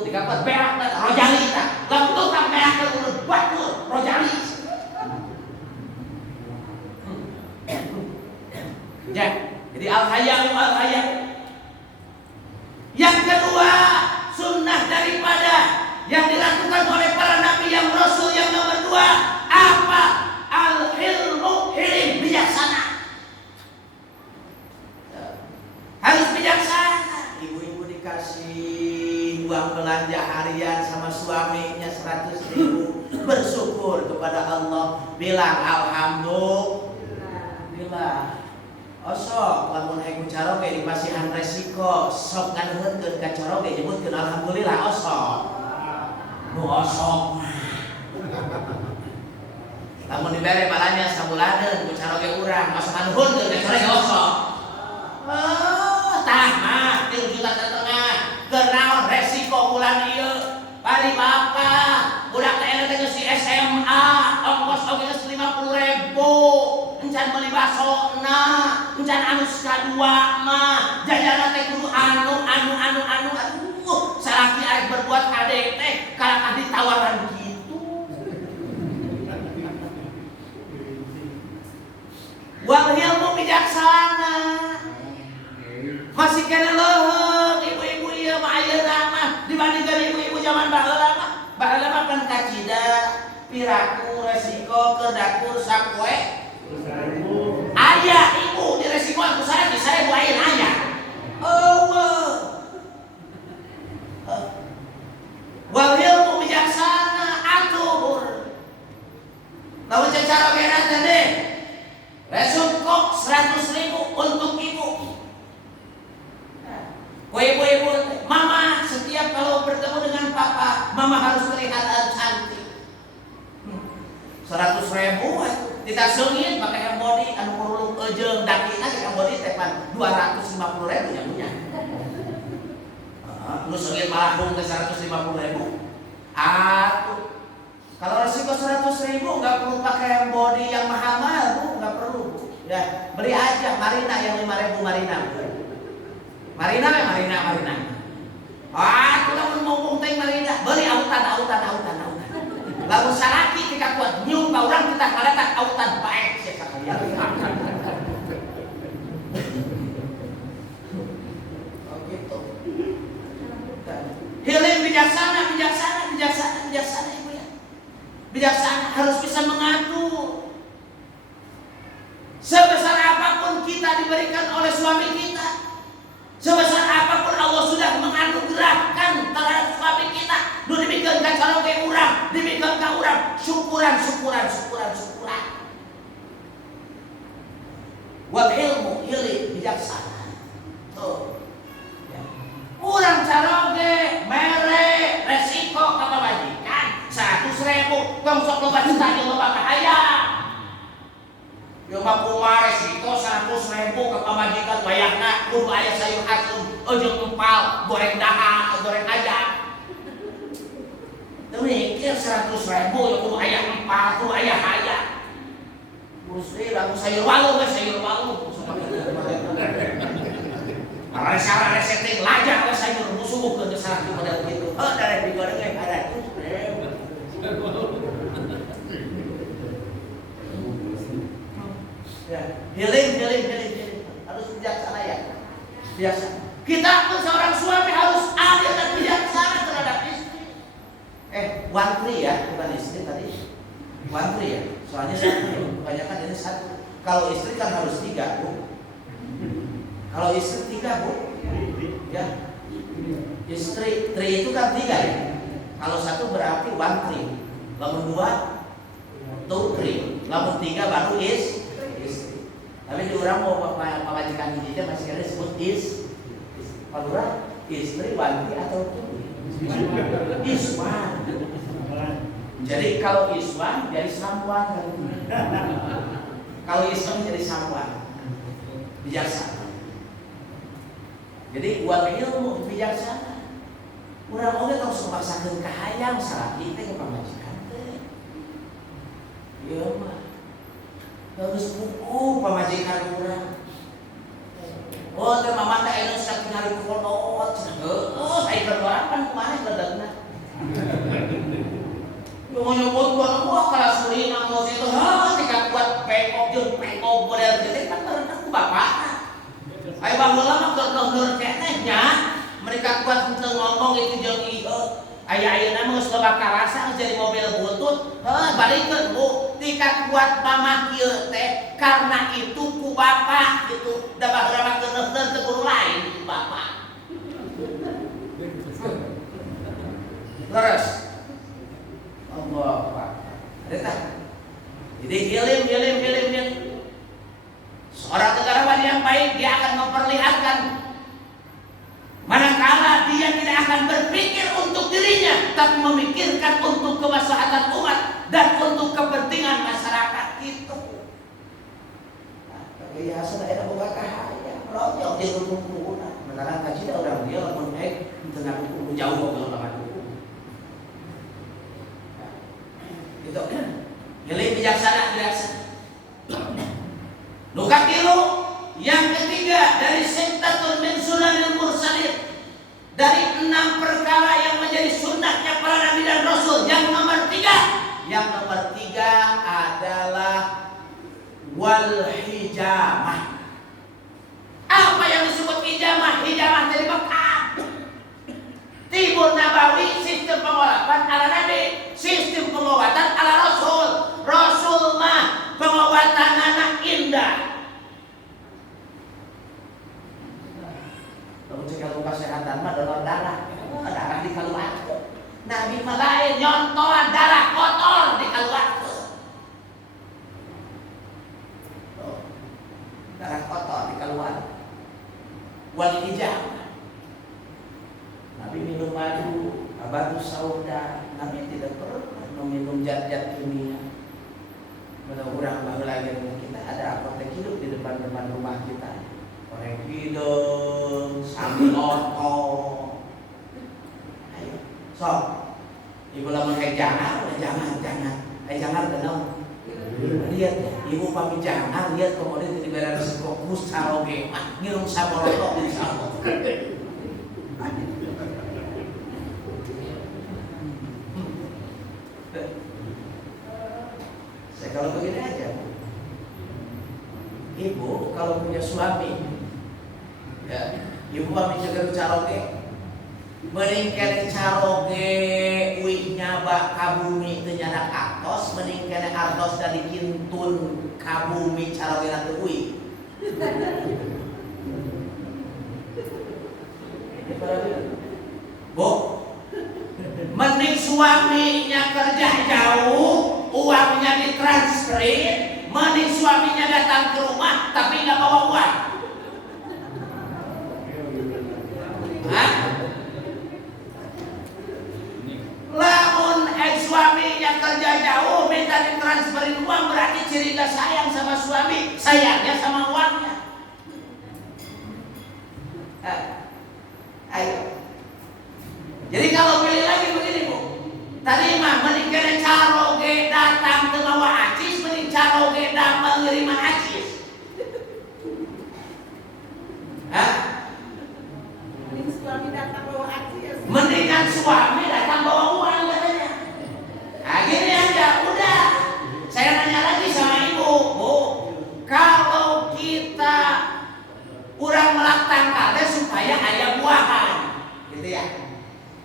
4 beak tah Rojali tah. Lamun tukang beak urut batur Rojali. Ya, jadi al-hayya. Yang kedua, sunnah daripada yang dilakukan oleh para nabi yang rasul yang nomor 2 apa? Al-ilmu, ilmu bijaksana. Harus bijaksana. Ibu-ibu dikasih uang belanja harian sama suaminya 100.000, bersyukur kepada Allah, bilang alhamdulillah. Osok lamun aya caro ge dipasihan resiko, sok nganuhkeun ka caro ge nyebutkeun alhamdulillah osok. Nu osok. Lamun dibere balanya sabuladeun ku caro ge urang, osok nganuhkeun ka caro ge osok. Tah mah 3 juta setengah. Keur naon resiko bulan ieu? Bari bapak, budak teh eta geus si SMA, ongkos oge geus 50.000. Encan beli basona, encan anu kadua mah, jajanna teh kudu anu, aduh, salaki arek berbuat ade teh kalakah ditawaran gitu. Wal ilmu bijaksana. Masih kena leuheung ibu-ibu ieu mah ayeuna mah dibandingkeun ibu-ibu zaman baheula mah kan kacida, piraku, resiko, ke dapur, sapoe. Ayah ibu di resiko aku saya buain ayah. Wal ilmu bijaksana atur. Lawan cara beda teh. Resiko 100.000 untuk ibu. Ibu mama harus kelihatan cantik. 100.000 kita sengit pakai yang body anu kurulung jeung daki aja yang body tepan 250.000 nya punya. Lu sengit malah hung ke 150.000. Atuh. Kalau resiko 100.000 nggak perlu pakai yang body yang mahal-mahal, Bu, nggak perlu. Ya, beli aja Marina yang 5.000 Marina. Marina. Ah, kalau mau teh Marina, beli autan. Lalu salaki kita kuat nyium ka urang kita kaletak autan baik sia sakalian. Oh gitu. Hilim bijaksana Ibu ya. Bijaksana harus bisa mengatur. Sebesar apapun kita diberikan oleh suami kita, sebesar apapun Allah sudah menganugerahkan terhadap suami kita, nu dibikeun ka calon ke urang, dibikeun ka urang, syukuran. Wal ilmu bijaksana. Tuh. Ya. Urang caroge mere resiko ka majikan 100.000 tong sok loba juta jeung loba kahaya. Yo mah kumaha resiko 100.000 ka pamajikan bayarna kudu aya sayur asem, jeung empal, goreng dahar, goreng ayam. Teu mikir 100.000 yo kudu aya empal, kudu aya hayam. Gusti lagu sayur walu. Para syarat setting lajak we sayur musuh ke salah pada begitu. Dari digoreng ada. Ya, healing. Harus bijaksana ya. Biasa. Kita pun seorang suami harus adil dan bijaksana terhadap istri. One tree ya, bukan istri tadi. One tree ya. Soalnya satu, kebanyakan ini satu. Kalau istri kan harus 3, Bu. Kalau istri 3, Bu. Ya. Istri, tree itu kan 3 ya. Kalau 1 berarti one tree. Lamun 2, 2 tree. Lamun 3 baru istri. Tapi di orang mau pemajikan hijau masih ada disebut kalau orang istri one tree atau 2 iswan. Jadi kalau iswan jadi samwan. Kalau iswan jadi samwan. Bijaksana. Jadi buat ilmu bijaksana. Urang oge tong sumaksakeun ka hayang salaki teh ka pamajikan teh. Ieu mah. Terus buku pamajikan urang. Oh, teh mama teh anu sak ngali kolot. Ai keluaran kan kumaha gledegna. Mau nyebut gua kalau suri nang itu tika buat pekok model gitu kan berenang ku bapak. Ayo baheula mah keur keneh nya. Mereka kuat untuk ngomong itu jeung ieu. Aya-ayeuna mah geus loba karasa jadi mobil butut. Balikeun Bu, tika kuat mama kieu teh karena itu ku bapak gitu. Da baheula mah keuneuh teu guru lain ku bapak. Leres. Allah Akbar. Ada. Jadi hilim. Seorang negarawan yang baik dia akan memperlihatkan manakala dia tidak akan berpikir untuk dirinya, tapi memikirkan untuk kemaslahatan umat dan untuk kepentingan masyarakat itu. Ya sudah ada buka kahaya. Kalau dia hukum menerang kaji orang dia lamun tengah hukum jauh kalau banget. Itu milih bijaksana. Nukat tilu yang ketiga dari Sittatun min Sunanil Mursalin, dari 6 perkara yang menjadi sunnahnya para nabi dan rasul. Yang nomor 3 adalah wal hijamah. Apa yang disebut hijamah? Hijamah dari Mekah. Tibur Nabawi, sistem pengobatan ala Nabi, sistem pengobatan ala Rasul. Rasul mah pengobatan anak indah. Lalu jika luka kesehatan mah donor darah di kaluarga. Nabi mah lain nyontohan darah kotor di kaluarga. Darah kotor di kaluarga. Wal hijamah. Nabi minum madu, abadu sauda kami tidak pernah minum zat-zat kimia. Mudah-mudahan baheula geus kita ada apotek hidup di depan-depan rumah kita. Koreng hidung, sambil oto. Ayo, sok. Ibu lamun jangan. Jangan kenal. Lihat ya, ibu pami jangan lihat kemudian di beran fokus caroge, ngirum saboroto di sabot. Saya kalau begini aja, ibu kalau punya suami, ya, ibu pami jaga caroge, mending kene caroge uih nyaba kabumi teu nyadak atos, mending kene atos dari kintun kabumi caroge teu uih. Bu, mending suaminya kerja jauh, uangnya ditransferin, mending suaminya datang ke rumah tapi nggak bawa uang. Hah? Lamun suaminya kerja jauh minta ditransferin uang berarti ciri gak sayang sama suami, sayangnya sama uangnya. Ayo. Jadi kalau pilih lagi begini Bu, tadi mah mending kena caroge datang teu bawa acis, mending caroge datang mengirim acis. Hah? Mending suami datang bawa acis. Mendingan suami datang bawa uang katanya. Nah gini aja, udah. Saya nanya lagi sama ibu, Bu, kalau kita urang melak tangkalnya supaya aya buahan, gitu ya?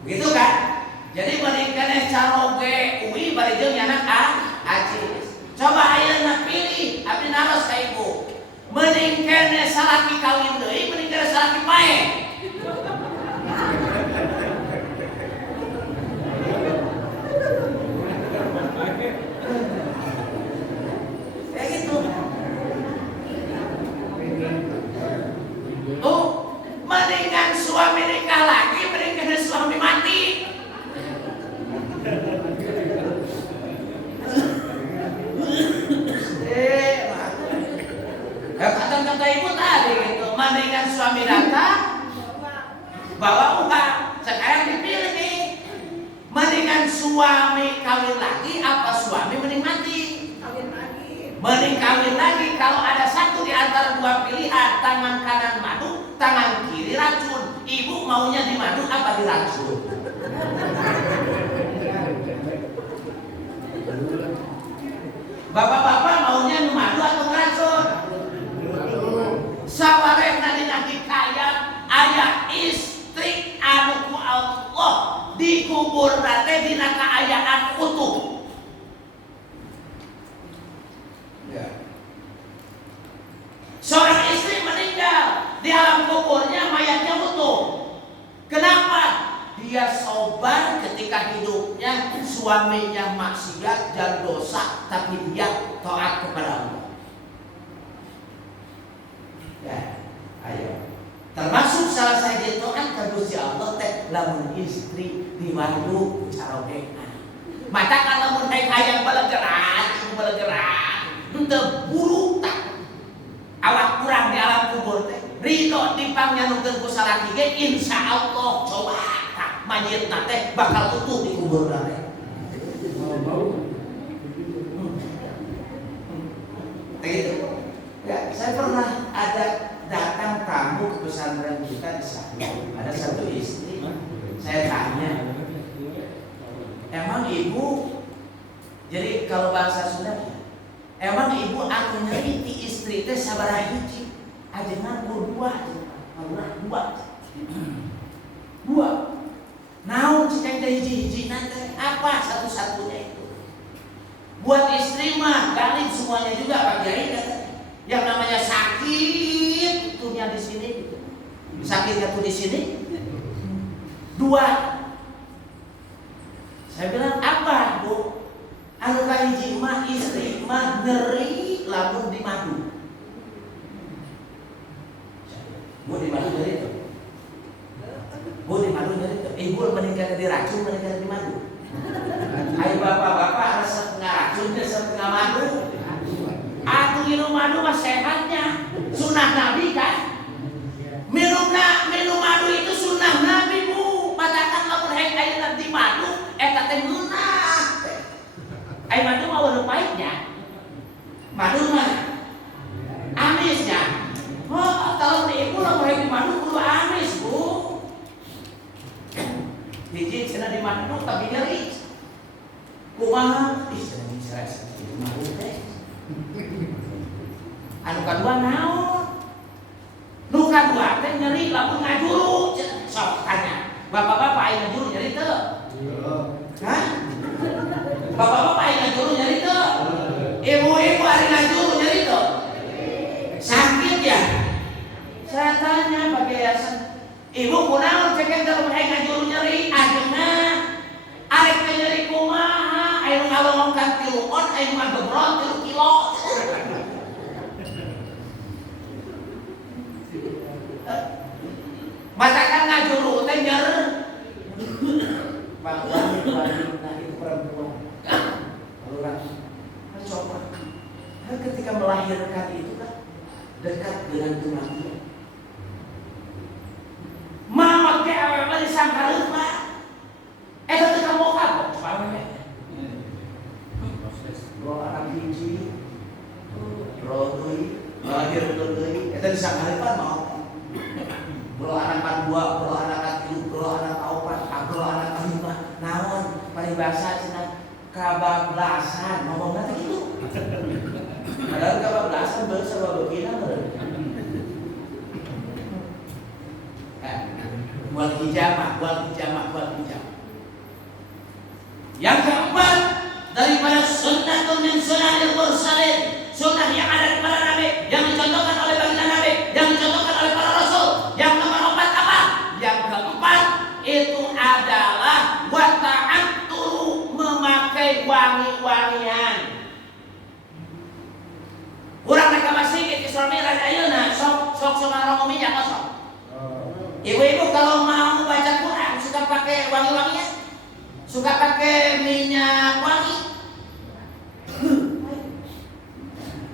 Begitu kan? Jadi mending keneh caroge uwi bari jeung anak acis. Coba ayeuna pilih abdi naros ka ibu. Mending keneh salaki kawin deui, mending keneh salaki pae. Kayak gitu. Mendingan suami nikah lagi, mendingan suami mati. Kata-kata ibu tadi gitu, mendingan suami datang bawa uang. Sekarang dipilih nih, mendingan suami kawin lagi apa suami mending mati? Kawin lagi. Mending kawin lagi. Kalau ada satu di antara dua pilihan, tangan kanan madu, tangan kiri racun. Ibu maunya di madu apa di racun? Bapak-bapak maunya di madu atau racun? Sawarehna dina hikayat aya istri anu ku Allah dikubur teh dina kaayaan utuh. Seorang istri meninggal, di alam kuburnya mayatnya utuh. Kenapa? Dia sobar ketika hidupnya suaminya maksiat dan dosa, tapi dia taat kepada Allah. Ya, ayo. Termasuk salah satu taat ka Gusti Allah teh lamun istri diwandu caroge. Mata kan lamun hayang balegeran, henteu buru tak awak kurang di alam kubur teh ridho dipangnyanokeun ku salaki ge insyaallah coba tak mayitna teh bakal utuh di kubur teh. Gitu. Ya, saya pernah ada datang tamu ke pesantren kita di sana. Ada satu istri. Saya tanya, emang ibu, jadi kalau bahasa Sunda, emang ibu anu nyeriti istri teh sabaraha hiji? Ajengan dua. Naon cicing teh hiji-hiji teh? Apa satu-satunya itu? Buat istri mah galib semuanya juga Pak Kiai katanya. Yang namanya sakit tuhnya di sini gitu. Sakitnya tuh di sini. Dua. Saya bilang apa, Bu? Anu kahiji mah istri mah nyeri lamun di madu. Bu di madu nyeri tuh. Bu di madu nyeri tuh. Ibu meninggal diracun, meninggal di madu. Ayo bapak-bapak resep ngaracun, resep madu. Aku minum madu mah sehatnya, sunnah Nabi kan. Minum madu itu sunnah Nabi bu. Matakan lamun hek ayeuna di madu, eta teh meunah. Ai madu mah warna pahitnya. Madu mah amisnya. Oh, kalau ibu lamun hek di madu kudu amis bu. Hiji cenah di madu tapi nyeri. Kumaha? Ih, cenah bicara di madu teh. Anu kadua naon? Nu kadua teh nyeri lamun ngajuru. Sok tanya. Bapak-bapak aya ngajuru nyeri teu? Hah? Bapak-bapak aya ngajuru nyeri teu? Ibu-ibu ari ngajuru nyeri teu? Sakit ya? Saya tanya pakai yayasan. Ibu kunaon cek ente lamun aya ngajuru nyeri? Ajeuna arek teh nyeri kumaha? Aya nu ngalongongkan 3 on, aya nu ngagebrol 3 kilo. Matakan ngajuru teh nyer. Bang itu perempuan. Orang coba. Ketika melahirkan itu kan dekat dengan kematian. Mama teh awewe disangkareun Pak. Eta teh kamu apa? Awewe. Bro anak hiji. Bro deui, lahir deui, eta disangkareun Pak mau. Bro anak 2, bro anak 3, bro anak 4, bro anak 5. Naon? Paribasa cenah kabablasan. Ngomongna teh kitu. Padahal kabablasan beus sababeutina meureun. Wal hijamah. Yang keempat daripada sunnatun min sunanil mursalin, sunnah yang ada di para nabi, yang dicontohkan oleh baginda Nabi, yang dicontohkan oleh para rasul. Yang nomor 4 apa? Yang keempat itu adalah wa ta'atturu, memakai wangi-wangian. Urang rek ka masjid ke Isra Mi'raj ayeuna sok samarong minyak kosong. Ibu-ibu kalau mau baca Quran suka pakai wangi-wangian, suka pakai minyak wangi.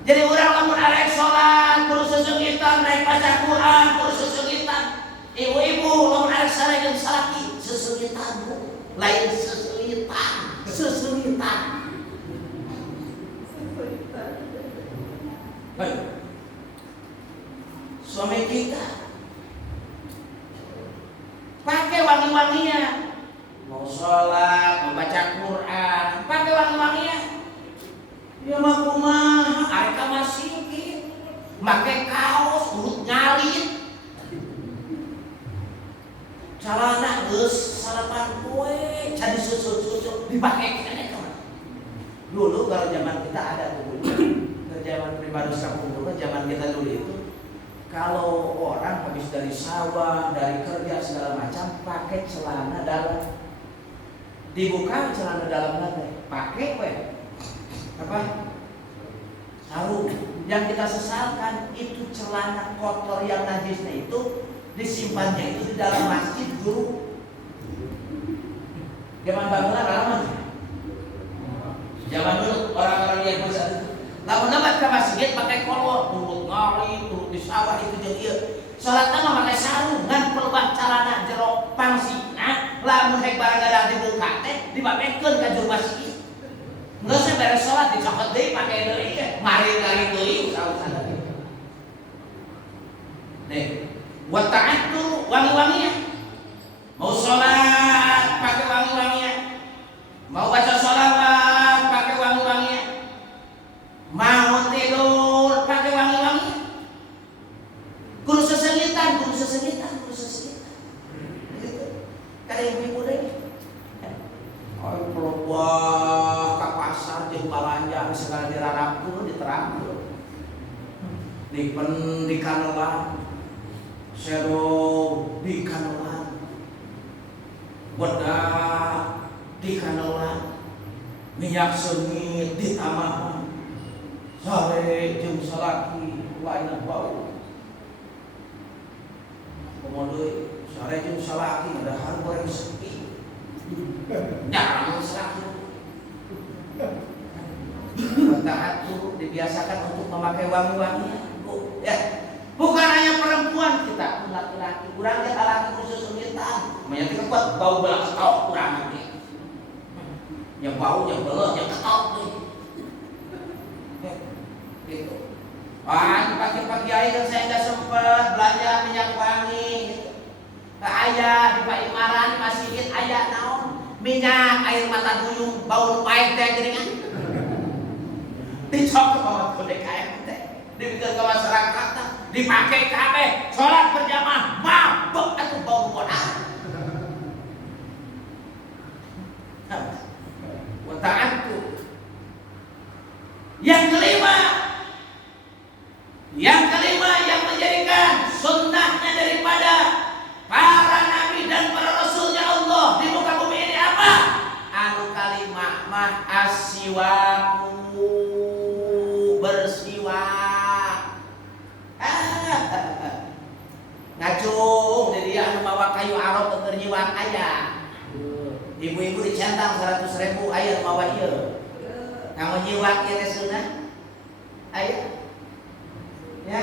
Jadi orang lamun arek salat kudu sesungitan, rek baca Quran kudu sesungitan. Ibu-ibu lamun arek sare jeung salaki sesungitan bu, lain sesungitan. Baik. Suami kita pakai wangi-wangian, mau sholat, mau baca Quran, pakai wangi-wangian. Ya mah kumaha, arek ka masjid, make kaos urut ngalit, celana geus sarapan kue, jadi susu dipake keneh kan. Dulu kalau zaman kita ada tuh, zaman Primadus Kampung dulu, zaman kita dulu itu. Kalau orang habis dari sawah, dari kerja segala macam, pakai celana dalam, dibuka celana dalamnya, pakai apa? Sarung. Yang kita sesalkan itu celana kotor yang najisnya itu disimpannya itu di dalam masjid guru. Zaman bangunan lama. Zaman dulu orang-orang yang besar itu, lamun namat ke masjid pakai kolor, turut ngari, turut di sawah itu jadi salatna mah pakai sarung ngan pelebah celana jero pangsina, lamun hek barang gadang dibuka teh dipakekeun ka juru masjid. Geus beres salat dicokot deui pake deui mari deui usaha-usaha. Nih, wa ta'attu wangi-wangian. Mau salat pakai wangi-wangian. Mau baca sholawat pakai wangi-wangian. Mau tidur pakai wangi-wangian. Kudu sesengitan. Gitu. Kada ibu-ibu deui. Ayo pelobah ka pasar jeung balanja segala dirarapkeun diterangkeun. Dipen di kanelan. Sero di kanelan. Wedak di kanelan. Minyak sengit di tamahan. Sare jeung salaki lain bau. Komodo sare jeung salaki ada har goreng sepi. memakai wangi-wangian, Bu. Ya. Bukan hanya perempuan kita, laki-laki. Kurang kita laki khusus sulitan. Menyati kuat bau belah ketok kurang nanti. Yang bau, yang belah, yang ketok nih. Gitu. Wah, pagi-pagi aja kan saya nggak sempet belanja minyak wangi. Gitu. Ayah di Pak Imaran masih sedikit ayah naon minyak air mata duyung bau pahit teh geuningan. Dicok ke bawah ke DKM teh. Dipikir ke masyarakat dipakai kabeh sholat berjamaah mabuk atuh bau kodan. Wata'antu. Yang kelima yang menjadikan sunnahnya daripada para nabi dan para rasulnya Allah di muka bumi ini apa? Anu kalimah mah asyiwaku, bersiwak. Ngacung jadi anu mawa kayu arok keur nyiwak aya. Ibu-ibu dicentang 100.000 aya mawa ieu. Kamu nyiwak ieu teh sunah? Aya. Ya.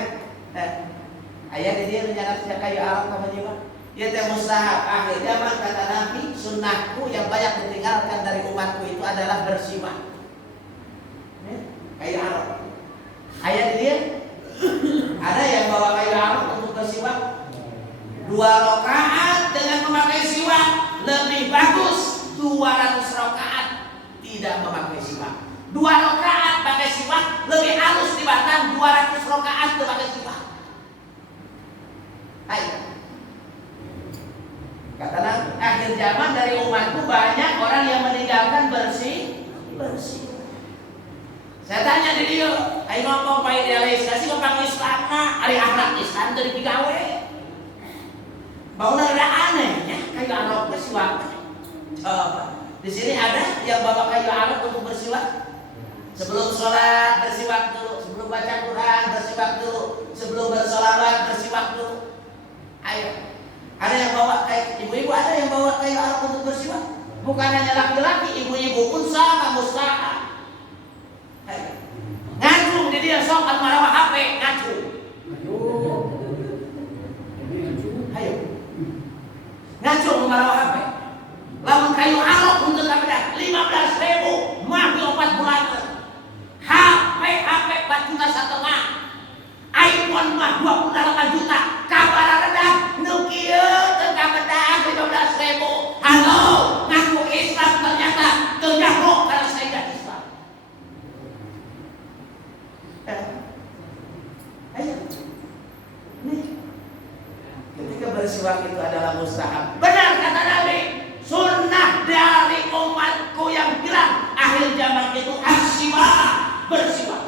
Aya di dieu nyanak kayu arok kamu nyiwak. Ieu teh mustahab. Akhir zaman kata Nabi, sunnahku yang banyak ditinggalkan dari umatku itu adalah bersiwak. Ya, kayu arok. Aya di dieu? Ada yang bawa kayu arok untuk bersiwak? 2 rakaat dengan memakai siwak lebih bagus 200 rakaat tidak memakai siwak. 2 rakaat pakai siwak lebih halus dibanding 200 rakaat pakai siwak. Ayo. Katakan akhir zaman dari umatku banyak orang yang meninggalkan bersih. Saya tanya di dia, ayo ngomong Pak idealisasi ngomong Islam ari akhlak Islam dari digawe. Bangunan ada anehnya kayu arok bersiwak. Coba di sini ada yang bawa kayu arok untuk bersiwak. Sebelum sholat bersiwak dulu, sebelum baca Quran bersiwak dulu, sebelum bersolawat bersiwak dulu. Ayo, ada yang bawa kayak ibu-ibu ada yang bawa kayu arok untuk bersiwak. Bukan hanya laki-laki, ibu-ibu pun sama mustahab. Ayo, ngacung di dia sok marawah HP ngacung. Ayo. Ngacung marawah HP. Lamun kayu arok untuk kabedah 15.000 mah di 4 bulan. HP 4 juta setengah. iPhone mah 28 juta. Kabar rendah nu kieu teu kabedah 15.000. Halo, ngaku Islam ternyata teu nyaho kana sayyidah Islam. Ayo. Nih. Ketika bersiwak itu adalah mustahab. Benar kata Nabi, sunnah dari umatku yang bilang akhir zaman itu asyiwak, bersiwak.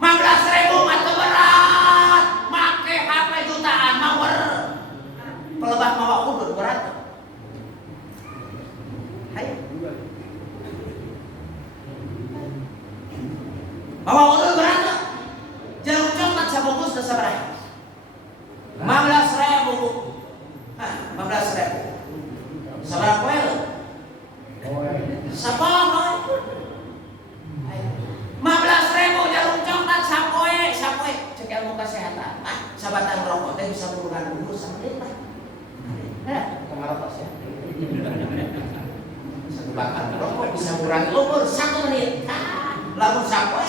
15.000 mata berat, make HP jutaan mawar. Pelebah mawa udut berat. Ayo. Mawa udut berat. Jarum coklat sabungkus dan sabaraha. 15.000. 15.000. Sabar poe lho. Sabar. 15.000 jarum coklat sapoe. Cek ilmu kesehatan. Sabatan rokok teh bisa mengurangi umur sakieu mah. Kamarokok sih. Satu bakar rokok bisa mengurangi umur 1 menit. Lamun sapoe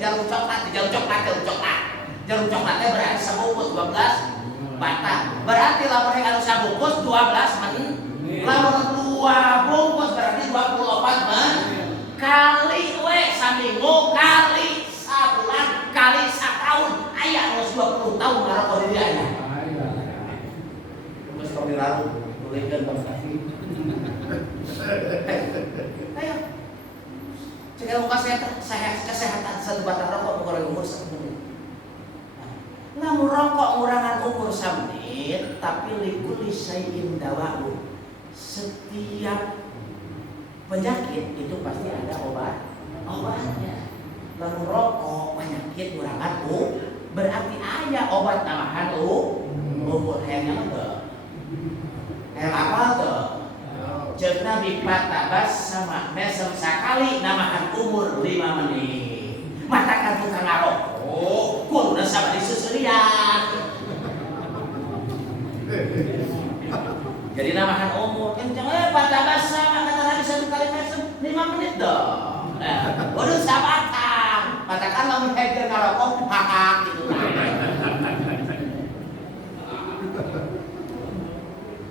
jarum coklat. Jarum coklatnya berarti sabungkus 12 batang. Berarti lamun yang anu sabungkus 12 menit. Lamun 2 bungkus berarti 24 menit. Kali we saminggu kali sabulan kali satahun aya geus 20 tahun ngarokok di dia aya. Geus kopi lalu tulikeun bangsa. Ayo. Cek muka kesehatan 1 batang rokok mengurangi umur 1 menit. Lamun rokok ngurangan umur 1 menit, tapi likulli syai'in dawa'u. Setiap penyakit itu pasti ada obatnya. Lamun rokok penyakit ngurangan berarti aya obat tambahan umur hayang teu. Hayang apa teu? Jeung Nabi patabas sama mesem sakali namahan umur 5 menit. Matakan tukang ngarokok, kudu sama diseserian. Jadi namahan umur, kenceng patah basa, kata Nabi 1 kali mesem 5 menit dong. Waduh sabatan, katakan lamun heger ngarokok, hakak gitu.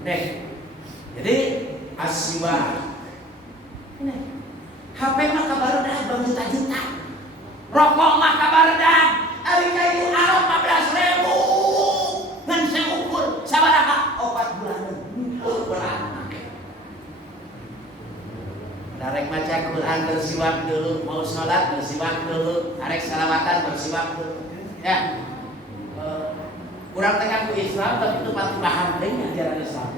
Nih, jadi asiwa. Ini HP mah kabaredah bang juta-juta. Rokok mah kabaredah ari kayu arok 15.000. Ngan seukur sabaraha 4 bulan. Bulan. Darek maca Quran bersiwak dulu, mau sholat bersiwak dulu, arek salawatan bersiwak dulu. Ya. Kurang tengah ku Islam tapi itu pasti paham dengan ajaran Islam.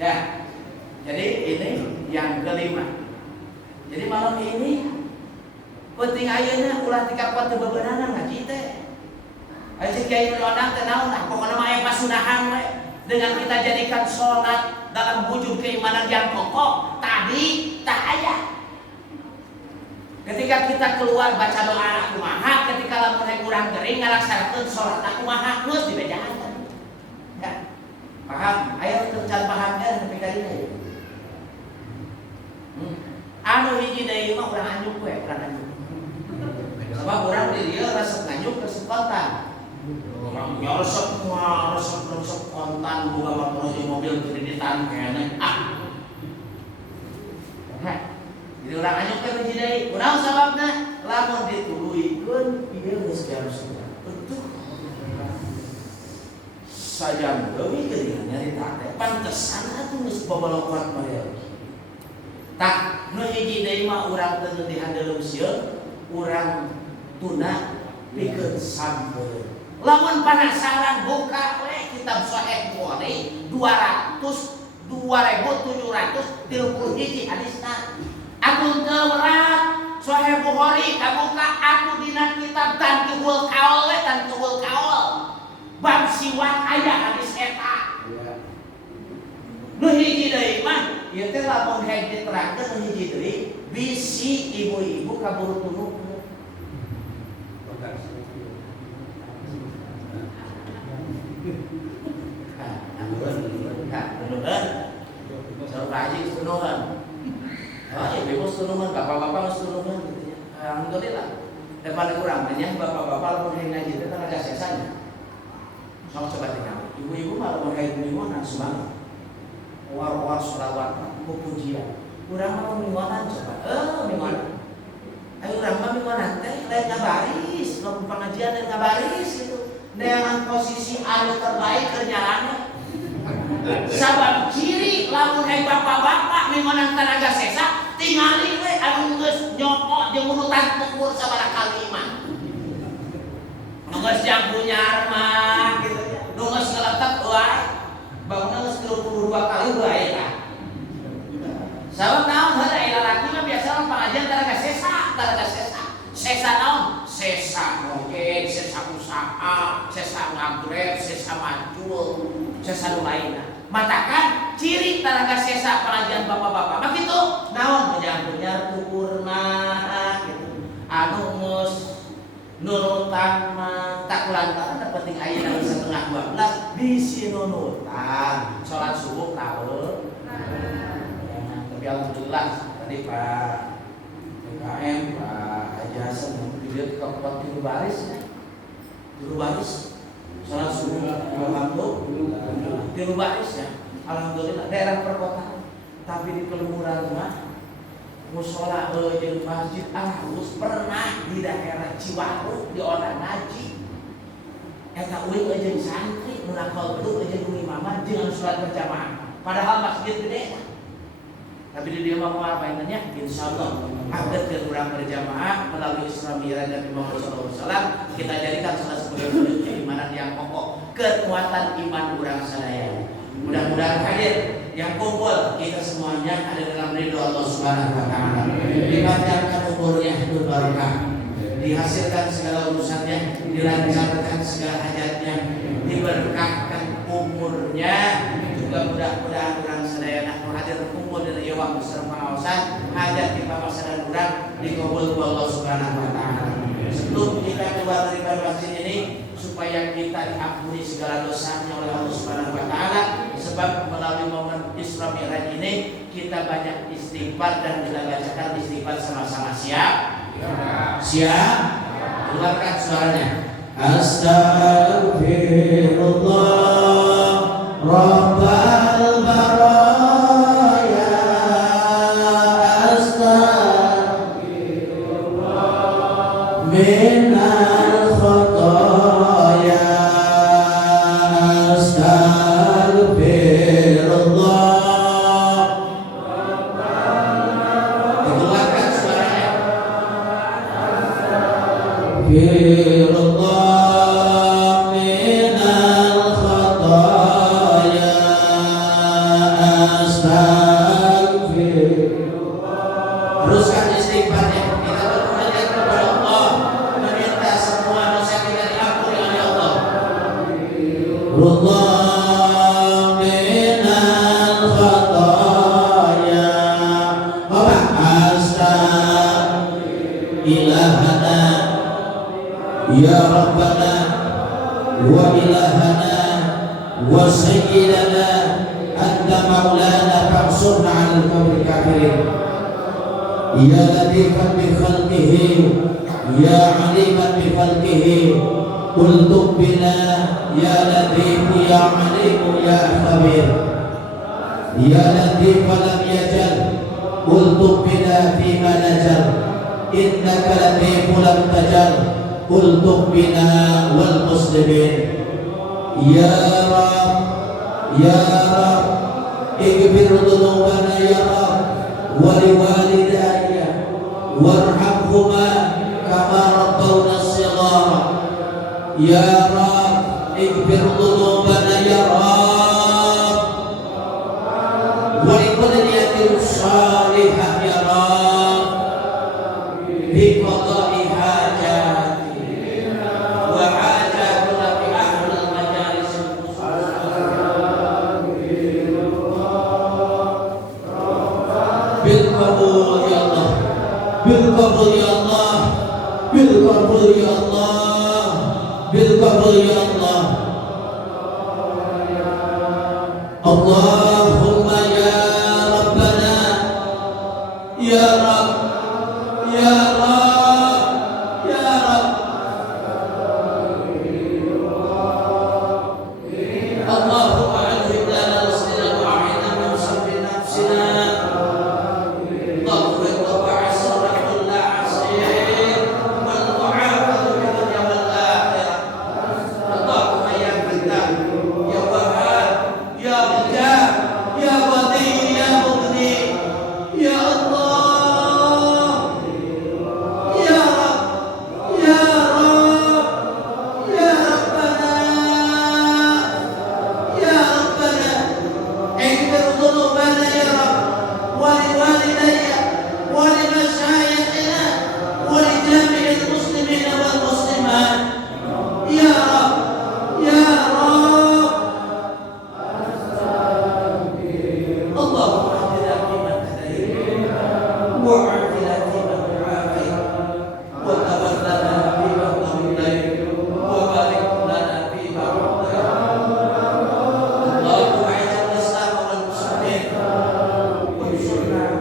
Ya. Jadi ini yang kelima. Jadi malam ini penting ayeuna ulah tika kuat teu bebeunana ngaji teh. Aja kiai ondang teh naon pokona mah aya pasunahan we. Dengan kita jadikan sholat dalam wujud keimanan yang kokoh tadi tak aya. Ketika kita keluar baca doa kumaha, ketika lamun urang gering ngalaksanakeun salat kumaha geus dibejaan. Ya. Paham? Aya teu can paham kan nepi ka dieu. Anu hiji deui mah urang anyuk we, urang anyuk. Sebab urang di dieu resep nganyuk resep kontan. Orang resep kontan bunga motor mobil kreditan kene. Jadi urang anyuk teh hiji deui. Kunaon sababna? Lamun dituluikeun ieu geus harus betul. Sajam deui geuning nyarita teh pantesan atuh geus bobolokot marea. Tak nu hiji deui mah urang teu dihandelung sieun, urang tuna pikeun sampeun. Lamun penasaran buka we kitab Sahih Bukhari 2731 hadisna. Atuh teu berat Sahih Bukhari kabuka atuh dina kitab Tanqihul Qaul bab siwak aya hadis eta. Nu hiji deui mah ieu teh lamun hiji terangkeun nu hiji deui bisi ibu-ibu kaburu tunu. Bapak-bapak harus turunan gitu ya. Alhamdulillah. Daripada kurang banyak bapak-bapak lamun hayang ngaji teh tenaga sesanya. Sok coba tinggal. Ibu-ibu mah lamun hayang mingguan semangat. War-war sholawat pujian. Urang mah mingguanan coba. Mingguanan. Ayo urang mah mingguanan teh lain ngabaris, lamun pengajian lain ngabaris gitu. Dengan posisi anu terbaik kerjaannya. Sabab ciri lamun hayang bapak-bapak mingguanan tenaga sesa tingali we anu geus nyokok jeung urutan tempur sabaraha kalimat. Nu geus jang bunyar mah gitu nya. Nu geus ngeletek wae. Bauna geus 32 kali wae tah. Sabab naon heuh aya lalaki mah biasa pengajian taraga sesa. Sesa naon? Sesa moge, sesa usaha, sesa ngagreb, sesa macul, sesa nu lainna. Matakan ciri taraga sesa pengajian bapak-bapak mah kitu naon punya tukur mah gitu anu geus nurutan mah tak kulantaran penting ayeuna 11:30 bisi nurutan salat subuh tahu. Tapi alhamdulillah tadi Pak PKM Pak Haji Hasan dilihat ke tilu baris ya. Tilu baris salat subuh alhamdulillah tilu baris ya. Alhamdulillah daerah perkotaan tapi di kelumuran mah mushola jeung masjid alus pernah di daerah Ciwaru di orang ngaji eta uing jeung santri nu nakal bedu jeung imaman jeung salat berjamaah padahal masjid gede tapi di dia mah apa nya insyaallah agar urang berjamaah melalui Isra Mi'raj Nabi Muhammad SAW kita jadikan salah sebagai wujud keimanan yang kokoh kekuatan iman urang sadaya. Mudah-mudahan hadir yang kumpul kita semuanya ada dalam ridho Allah Subhanahu wa taala. Dipanjangkan umurnya hidup barokah. Dihasilkan segala urusannya, dilancarkan segala hajatnya, diberkahkan umurnya. Juga mudah-mudahan urang sadaya hadir kumpul dari waktu serta pengawasan hajat di papasan urang dikabul Allah Subhanahu wa taala. Sebelum kita keluar dari masjid ini, supaya kita diampuni segala dosanya oleh Allah Subhanahu wa taala, sebab melalui momen Isra Mi'raj ini kita banyak istighfar dan kita bacakan istighfar sama-sama. Siap? Siap? Keluarkan suaranya. Astaghfirullah Rabbal baraya, astaghfirullah minal khataya, astaghfirullah. Keluarkan suaranya. Astaghfirullah minal khataya, astaghfirullah. Teruskan istighfarnya. Kita bermunajat kepada Allah, meminta semua dosa kita diampuni oleh Allah. Astaghfirullah minal khataya, ilahana ya Rabbana wa ilahana wa sayyidana anta maulana fansurna 'alal qawmil kafirin. Ya latifan bi khalqihi ya 'aliman bi khalqihi qul tubbina ya latif ya 'alim ya khabir. Ya latif lam yajal qul tubbina fima najal innaka latif lam tajal qul tubbina wal muslimin. Ya Rabb ya Rabb ighfir dhunubana ya Rabb wa liwalidayya warhamhuma kama rabbawna shighara. Ya Rabb ighfir dhunubana ya Rabb wa likulli salihah ya Rabb bi qada'i hajati wa hajatuna fi ahlil majalis bil qabul ya Allah, bil qabul ya Allah, bil qabul ya Allah, bil qabul ya Allah. Allahumma ya Rabbana ya Rabb ya Rabb ya Rabb. Allahumma alhim lana nafsina wa a'inna min sharri nafsina. Allahumma ittaba' asra kulla asir wal mu'afatu min dunya wal akhirah. Allahumma ya Fattah ya Wahhab ya Razzaq ya Wadi ya Mughni ya Allah ya Rabb ya Rabb ya Rabbana ya Rabbana ighfir dhunubana ya Rabb wa liwalidayya wa limashayikhina wa li jami'il muslimina wal muslimat ya Rabb ya Rabb. Allahumma ihdina fiman hadayt wa 'afina fiman 'afayt wa tawallana fiman tawallayt wa barik lana fima a'tayt. Allahumma a'izz al-islam wal muslimin wa ansurna 'ala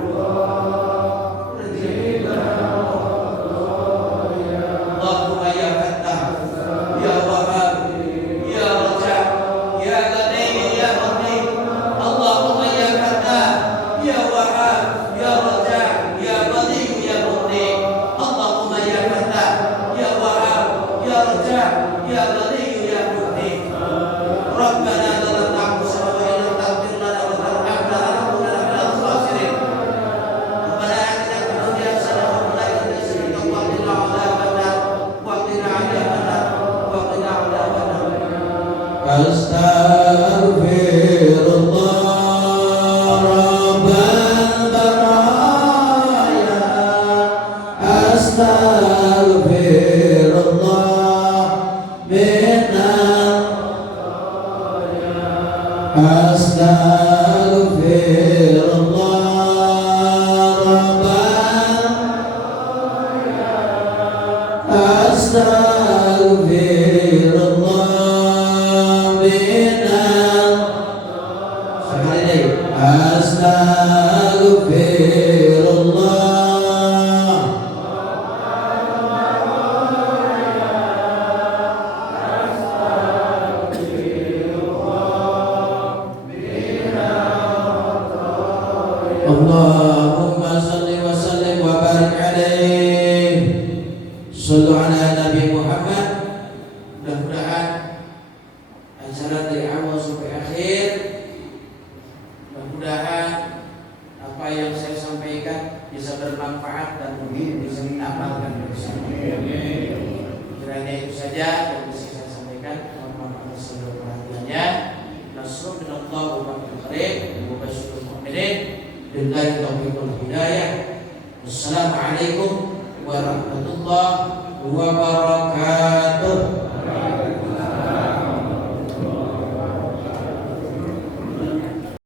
Allahumma ya Fattah ya Wahhab ya Razzaq ya Ghani ya Mughni. Allahumma ya Fattah ya Wahhab ya Razzaq ya Ghani ya Mughni. Allahumma ya Fattah ya Wahhab ya Razzaq ya Ghani ya Mughni. Rabbana zalamna anfusana wa in lam taghfir lana wa tarhamna lanakunanna minal khasirin. Rabbana atina fid dunya hasanah wa fil akhirati hasanah wa qina adzaban nar wa qina adzaban nar wa qina adzaban nar. Astaghfirullah Rabbal baraya, astaghfirullah minal astaghfirullah Rabbal Astaghfirullah. Allahumma salli wa sallim wa barik alaihi. Sallu ala Nabi Muhammad. Mudah-mudahan acara dari awal sampai akhir, mudah-mudahan apa yang saya sampaikan bisa bermanfaat dan mungkin bisa diamalkan bersama. Kiranya itu saja yang bisa saya sampaikan. Mohon maaf atas segala perhatiannya. Nasrul minallah wa barakatuh khair wa basyirul mu'minin billahi taufiq wal hidayah. Wassalamualaikum warahmatullahi wabarakatuh.